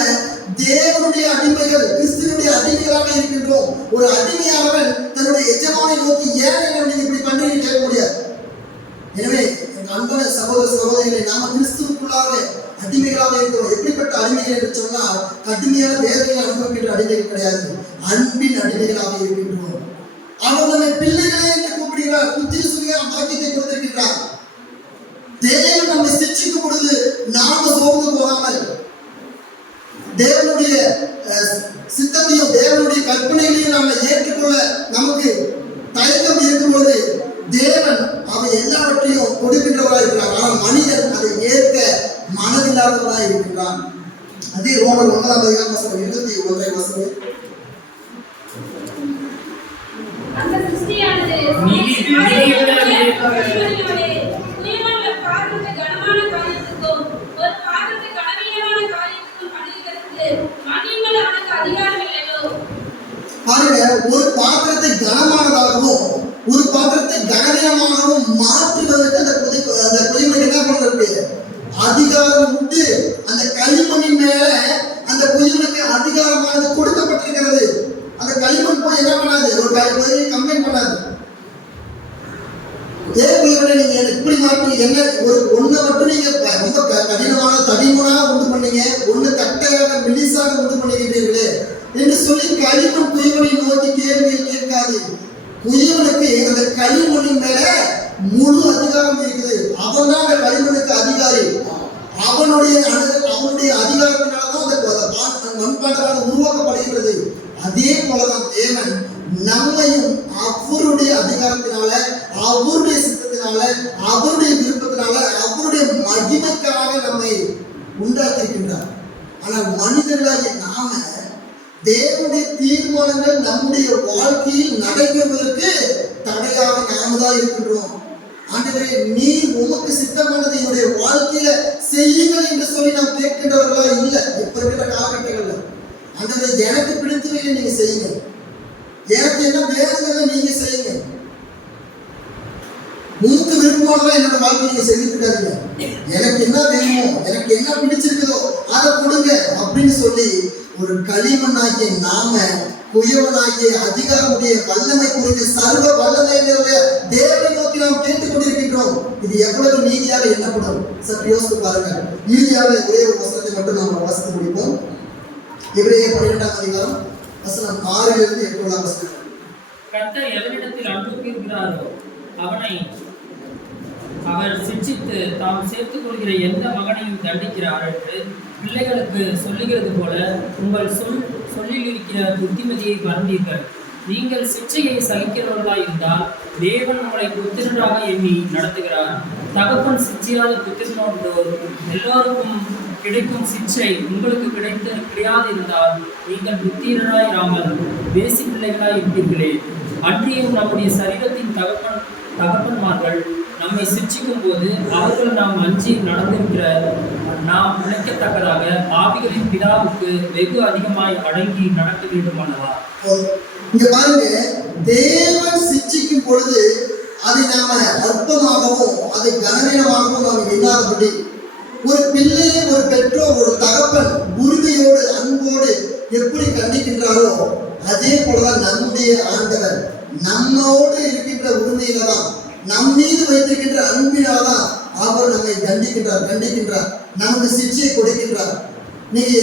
தேவனுடைய அடிமைகள், கிறிஸ்துவனுடைய அடிமைகளாக இருக்கின்றோம். ஒரு அடிமையானவன் தன்னுடைய எஜமானை நோக்கி ஏன் நீங்க இப்படி பண்றீங்கன்னு கேட்க முடியாது. எனவே அன்பான சகோதர சகோதரிகளை நாம கிறிஸ்துவுக்குள்ளாக அடிமைகளாக இருக்கிறோம். எப்படிப்பட்ட அடிமைகள் என்று சொன்னால் கடுமையான வேதனைகளை அனுபவிக்கின்ற அடிமைகள் கிடையாது, அன்பின் அடிமைகளாக இருக்கின்றோம். அவர் நம்மை பிள்ளைகளே என்று கூப்பிடுகிறார், புத்திர சுவிகார பாக்கியத்தை கொடுத்திருக்கிறார். தேவன் நம்மை சிக்ஷிக்கும் பொழுது நாம சோர்ந்து போகாமல் தேவனுடைய சித்தத்தையும் தேவனுடைய கற்பனைகளையும் நாம ஏற்றுக்கொள்ள நமக்கு தயக்கம் இருக்கும்போது தேவன் அவன் எல்லாவற்றையும் கொடுக்கின்றவராக இருக்கிறார். ஆனால் மனிதன் அதை ஏற்க மனதில்லாதவராக இருக்கின்றான். அதே ரோமர் 9:21 அந்த சிருஷ்டியானது பாத்திரத்தை கனமான காரியத்துக்கும் ஒரு பாத்திரத்தை கனவீனமான காரியத்துக்கும் பண்ணுகிறதுக்கு மனிதன் அவனுக்கு அதிகாரம் இல்லையோ? பாருங்க, ஒரு பாத்திரத்தை கனமானதாகவும் ஒரு பாத்திரத்தை கனவீனமாகவும் மாற்றுவதற்கு அந்த குயவனுக்கு என்ன பண்றது? அதிகாரம் உண்டு. அந்த களிமண்ணின் மேல அந்த குயவனுக்கு அதிகாரமானது கொடுக்கப்பட்டிருக்கிறது. அந்த களிமண் போய் என்ன பண்ணாது? ஒரு கம்ப்ளைண்ட் பண்ணாது. தேவனை நீங்க இப்படி மாற்றி என்ன ஒரு ஒன்றை மட்டும் நீங்க ரொம்ப கடினமான தடிமனாக உண்டு பண்ணீங்க, ஒன்று தட்டையாக மெலிசாக உண்டு பண்ணுகின்றீர்களே என்று சொல்லி களிமண் குயவனை நோக்கி கேள்வியை கேட்காது. குயவனுக்கு அந்த களிமண்ணின் மேல முழு அதிகாரம் இருக்குது. அவன் தான் அந்த களிமண்ணுக்கு அதிகாரி. அவனுடைய அதிகாரத்தினால்தான் அந்த மண்பாண்டமாக உருவாக்கப்படுகிறது. அதே போலதான் தேவன் நம்மையும் அவருடைய அதிகாரத்தினால, அவருடைய சித்தத்தினால, அவருடைய விருப்பத்தினால, அவருடைய மகிமைக்காக நம்மை உண்டாக்கியிருக்கின்றார். ஆனால் மனிதர்களாகிய நாம தேவனுடைய தீர்மானங்கள் நம்முடைய வாழ்க்கையில் நடைபெறுவதற்கு தடையாக நாம தான் இருக்கின்றோம். ஆண்டவரே, நீர் உமக்கு சித்தமானது என்னுடைய வாழ்க்கையில செய்யுங்கள் என்று சொல்லி நாம் கேட்கின்றவர்களா இல்லை. இப்ப இருக்கிற காலகட்டங்கள்ல ஆண்டவரே, எனக்கு பிடித்தவைகளை நீங்க செய்யுங்க, எனக்கு என்ன வேணுங்கிறத நீங்க செய்யுங்க, உங்களுக்கு விருப்பமானதான் என்னோட வாழ்க்கையை நீங்க செஞ்சுட்டு இருக்காதீங்க, எனக்கு என்ன வேணுமோ, எனக்கு என்ன பிடிச்சிருக்குதோ அதை கொடுங்க அப்படின்னு சொல்லி ஒரு களிமண்ணாகிய நாம குயவனாகிய அதிகாரமுடைய வல்லமை குறித்து சர்வ வல்லமையுடைய தேவனை நோக்கி நாம் கேட்டுக் கொண்டிருக்கின்றோம். இது எவ்வளவு நீதியாக எண்ணப்படும்? சற்று யோசித்து பாருங்க. நீதியாக ஒரே ஒரு வசனத்தை மட்டும் நாம் வாசித்து முடிப்போம். எபிரேயர் 12:6-8. கர்த்தர் எவனிடத்தில் அன்பு கூறுகிறாரோ அவனை அவர் சிட்சித்து தாம் சேர்த்துக் கொள்கிற எந்த மகனையும் தண்டிக்கிறார் என்று பிள்ளைகளுக்கு சொல்லுகிறது போல உங்கள் சொல்லில் இருக்கிற புத்திமதியை மறந்தீர்கள். நீங்கள் சிட்சையை சகிக்கிறவர்களாய் இருந்தால் தேவன் உங்களை புத்திரராக எண்ணி நடத்துகிறார். தகப்பன் சிட்சையாத புத்திரனோடு எல்லோருக்கும் கிடைக்கும் சிட்சை உங்களுக்கு கிடையாதிருந்தால் நீங்கள் புத்திரராயிராமல் பேசி பிள்ளைகளாய் இருப்பீர்களே. அன்றியும் நம்முடைய சரீரத்தின் தகப்பன்மார்கள் நம்மை சிட்சிக்கும் போது அவர்கள் நாம் அஞ்சி நடந்திருக்கிற நாம் நினைக்கத்தக்கதாக ஆவிகளின் பிதாவுக்கு வெகு அதிகமாய் அடங்கி நடக்க வேண்டுமானவா? இங்க பாருங்க, தேவன் சிட்சிக்கும் பொழுது அதை நாம அற்பமாகவும் அதை கனவீனமாகவும் நாம் எண்ணாதபடி ஒரு பிள்ளையை ஒரு பெற்றோர் ஒரு தகப்பன் உரிமையோடு அன்போடு எப்படி கண்டிக்கின்றாரோ அதே போலதான் நம்முடைய ஆண்டவர் நம்மோடு இருக்கின்ற உரிமையில தான், நம் மீது வைத்திருக்கின்ற அன்பினால தான் அவர் நம்மை கண்டிக்கின்றார், நமக்கு சிக்ஷையை கொடுக்கின்றார். நீங்க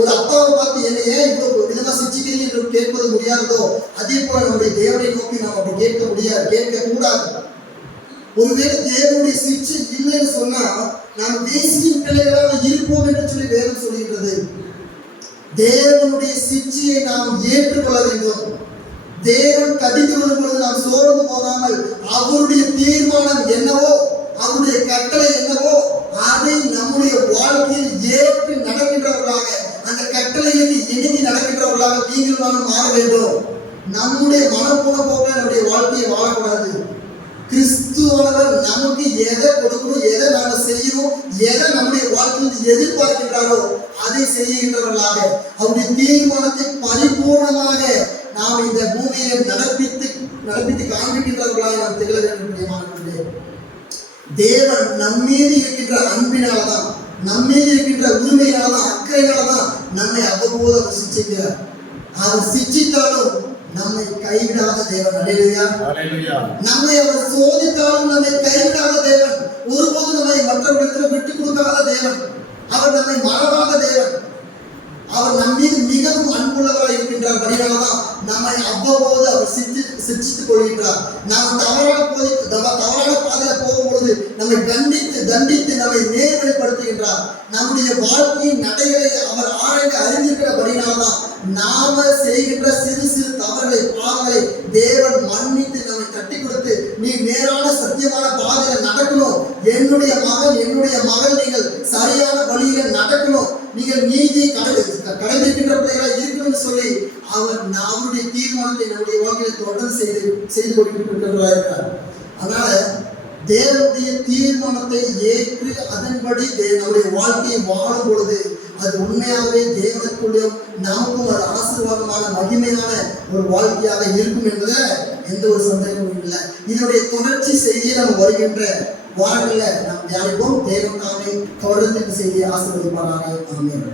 ஒரு அப்பாவை பார்த்து என்ன ஏன் இவ்வளவு விதமா சிக்ஷிக்கிறீங்க என்று கேட்பது முடியாதோ அதே போல நம்முடைய தேவனை நோக்கி நாம் அப்படி கேட்க கூடாது. ஒருவேளை தேவனுடைய சிக்ஷை இல்லைன்னு சொன்னா நாம் தேசியின் பிள்ளைகளாக இருப்போம் என்று சொல்லி வேதம் சொல்கின்றது. தேவனுடைய சிக்ஷையை நாம் ஏற்றுக்கொள்ள வேண்டும். தேவன் கடிந்து வரும்பொழுது நாம் சோர்ந்து போகாமல் அவருடைய தீர்மானம் என்னவோ, அவருடைய கட்டளை என்னவோ அதை நம்முடைய வாழ்க்கையில் ஏற்று நடக்கின்றவர்களாக, அந்த கட்டளைகளுக்கு இணங்கி நடக்கின்றவர்களாக நீங்கள் நானும் மாற வேண்டும். நம்முடைய மனம் போன போக நம்முடைய வாழ்க்கையை வாழக்கூடாது. கிறிஸ்துவானவர் நமக்கு எதை கொடுக்கணும், எதை நாம செய்யணும், எதை நம்முடைய வாழ்க்கையில் எதிர்பார்க்கின்றாரோ அதை செய்கின்றவர்களாக, அவருடைய தீர்மானத்தை பரிபூர்ணமாக நாம் இந்த பூமியில நடப்பித்து காண்பிக்கின்றவர்களாக நாம் திகழ வேண்டும். தேவன் நம்மீது இருக்கின்ற அன்பினால்தான், நம்மீது இருக்கின்ற உரிமையால்தான், அக்கறையால்தான் நம்மை அவ்வப்போது அவர் சிக்ஷிக்கிறார். அவர் சிக்ஷித்தாலும் நம்மை கைவிடாத தேவன். அல்லேலூயா. நம்மை அவர் சோதித்தாலும் நம்மை கைவிடாத தேவன். ஒருபோதும் நம்மை மற்றவர்களுக்கு விட்டுக் கொடுக்காத தேவன். அவர் நம்மை மறவாத தேவன். அவர் நம் மீது மிகவும் அன்புள்ளவராக இருக்கின்றார். படியால்தான் நம்மை அவ்வப்போது அவர் சிக்ஷித்துக் கொள்கின்றார். நாம் தவறான பாதையில போகும்பொழுது நம்மை தண்டித்து நம்மை நேர்வழிப்படுத்துகின்றார். நம்முடைய வாழ்க்கையின் நடைகளை அவர் ஆராய்ந்து அறிந்திருக்கிறபடினால்தான் நாம செய்கின்ற சிறு சிறு தவறுகளை பாவங்களை தேவன் மன்னித்து நம்மை கட்டி கொடுத்து, நீ நேரான சத்தியமான பாதையில நடக்கணும், என்னுடைய மகன் என்னுடைய மகள் நீங்கள் சரியான வழியில நடக்கணும், நீங்கள் நீதி கடைபிடிக்கின்ற பிள்ளைகளாக இருக்கணும்னு சொல்லி அவருடைய தீர்மானத்தை நம்முடைய வாழ்க்கையை தொடர்ந்து செய்து கொண்டிருக்கிறார். அதனால தேவனுடைய தீர்மானத்தை ஏற்று அதன்படி நம்முடைய வாழ்க்கையை வாழும் பொழுது அது உண்மையாகவே தேவனுக்குள்ளும் நமக்கும் அது ஆசீர்வாதமான மகிமையான ஒரு வாழ்க்கையாக இருக்கும் என்பதை எந்த ஒரு சந்தேகமும் இல்லை. இதனுடைய தொடர்ச்சி செய்தியை நம்ம வருகின்ற வாரங்களில் நாம் தியானிப்போம். தேவன் தாமே தொடர்ந்து செய்தியை ஆசீர்வதிப்பாராக. ஆமென்.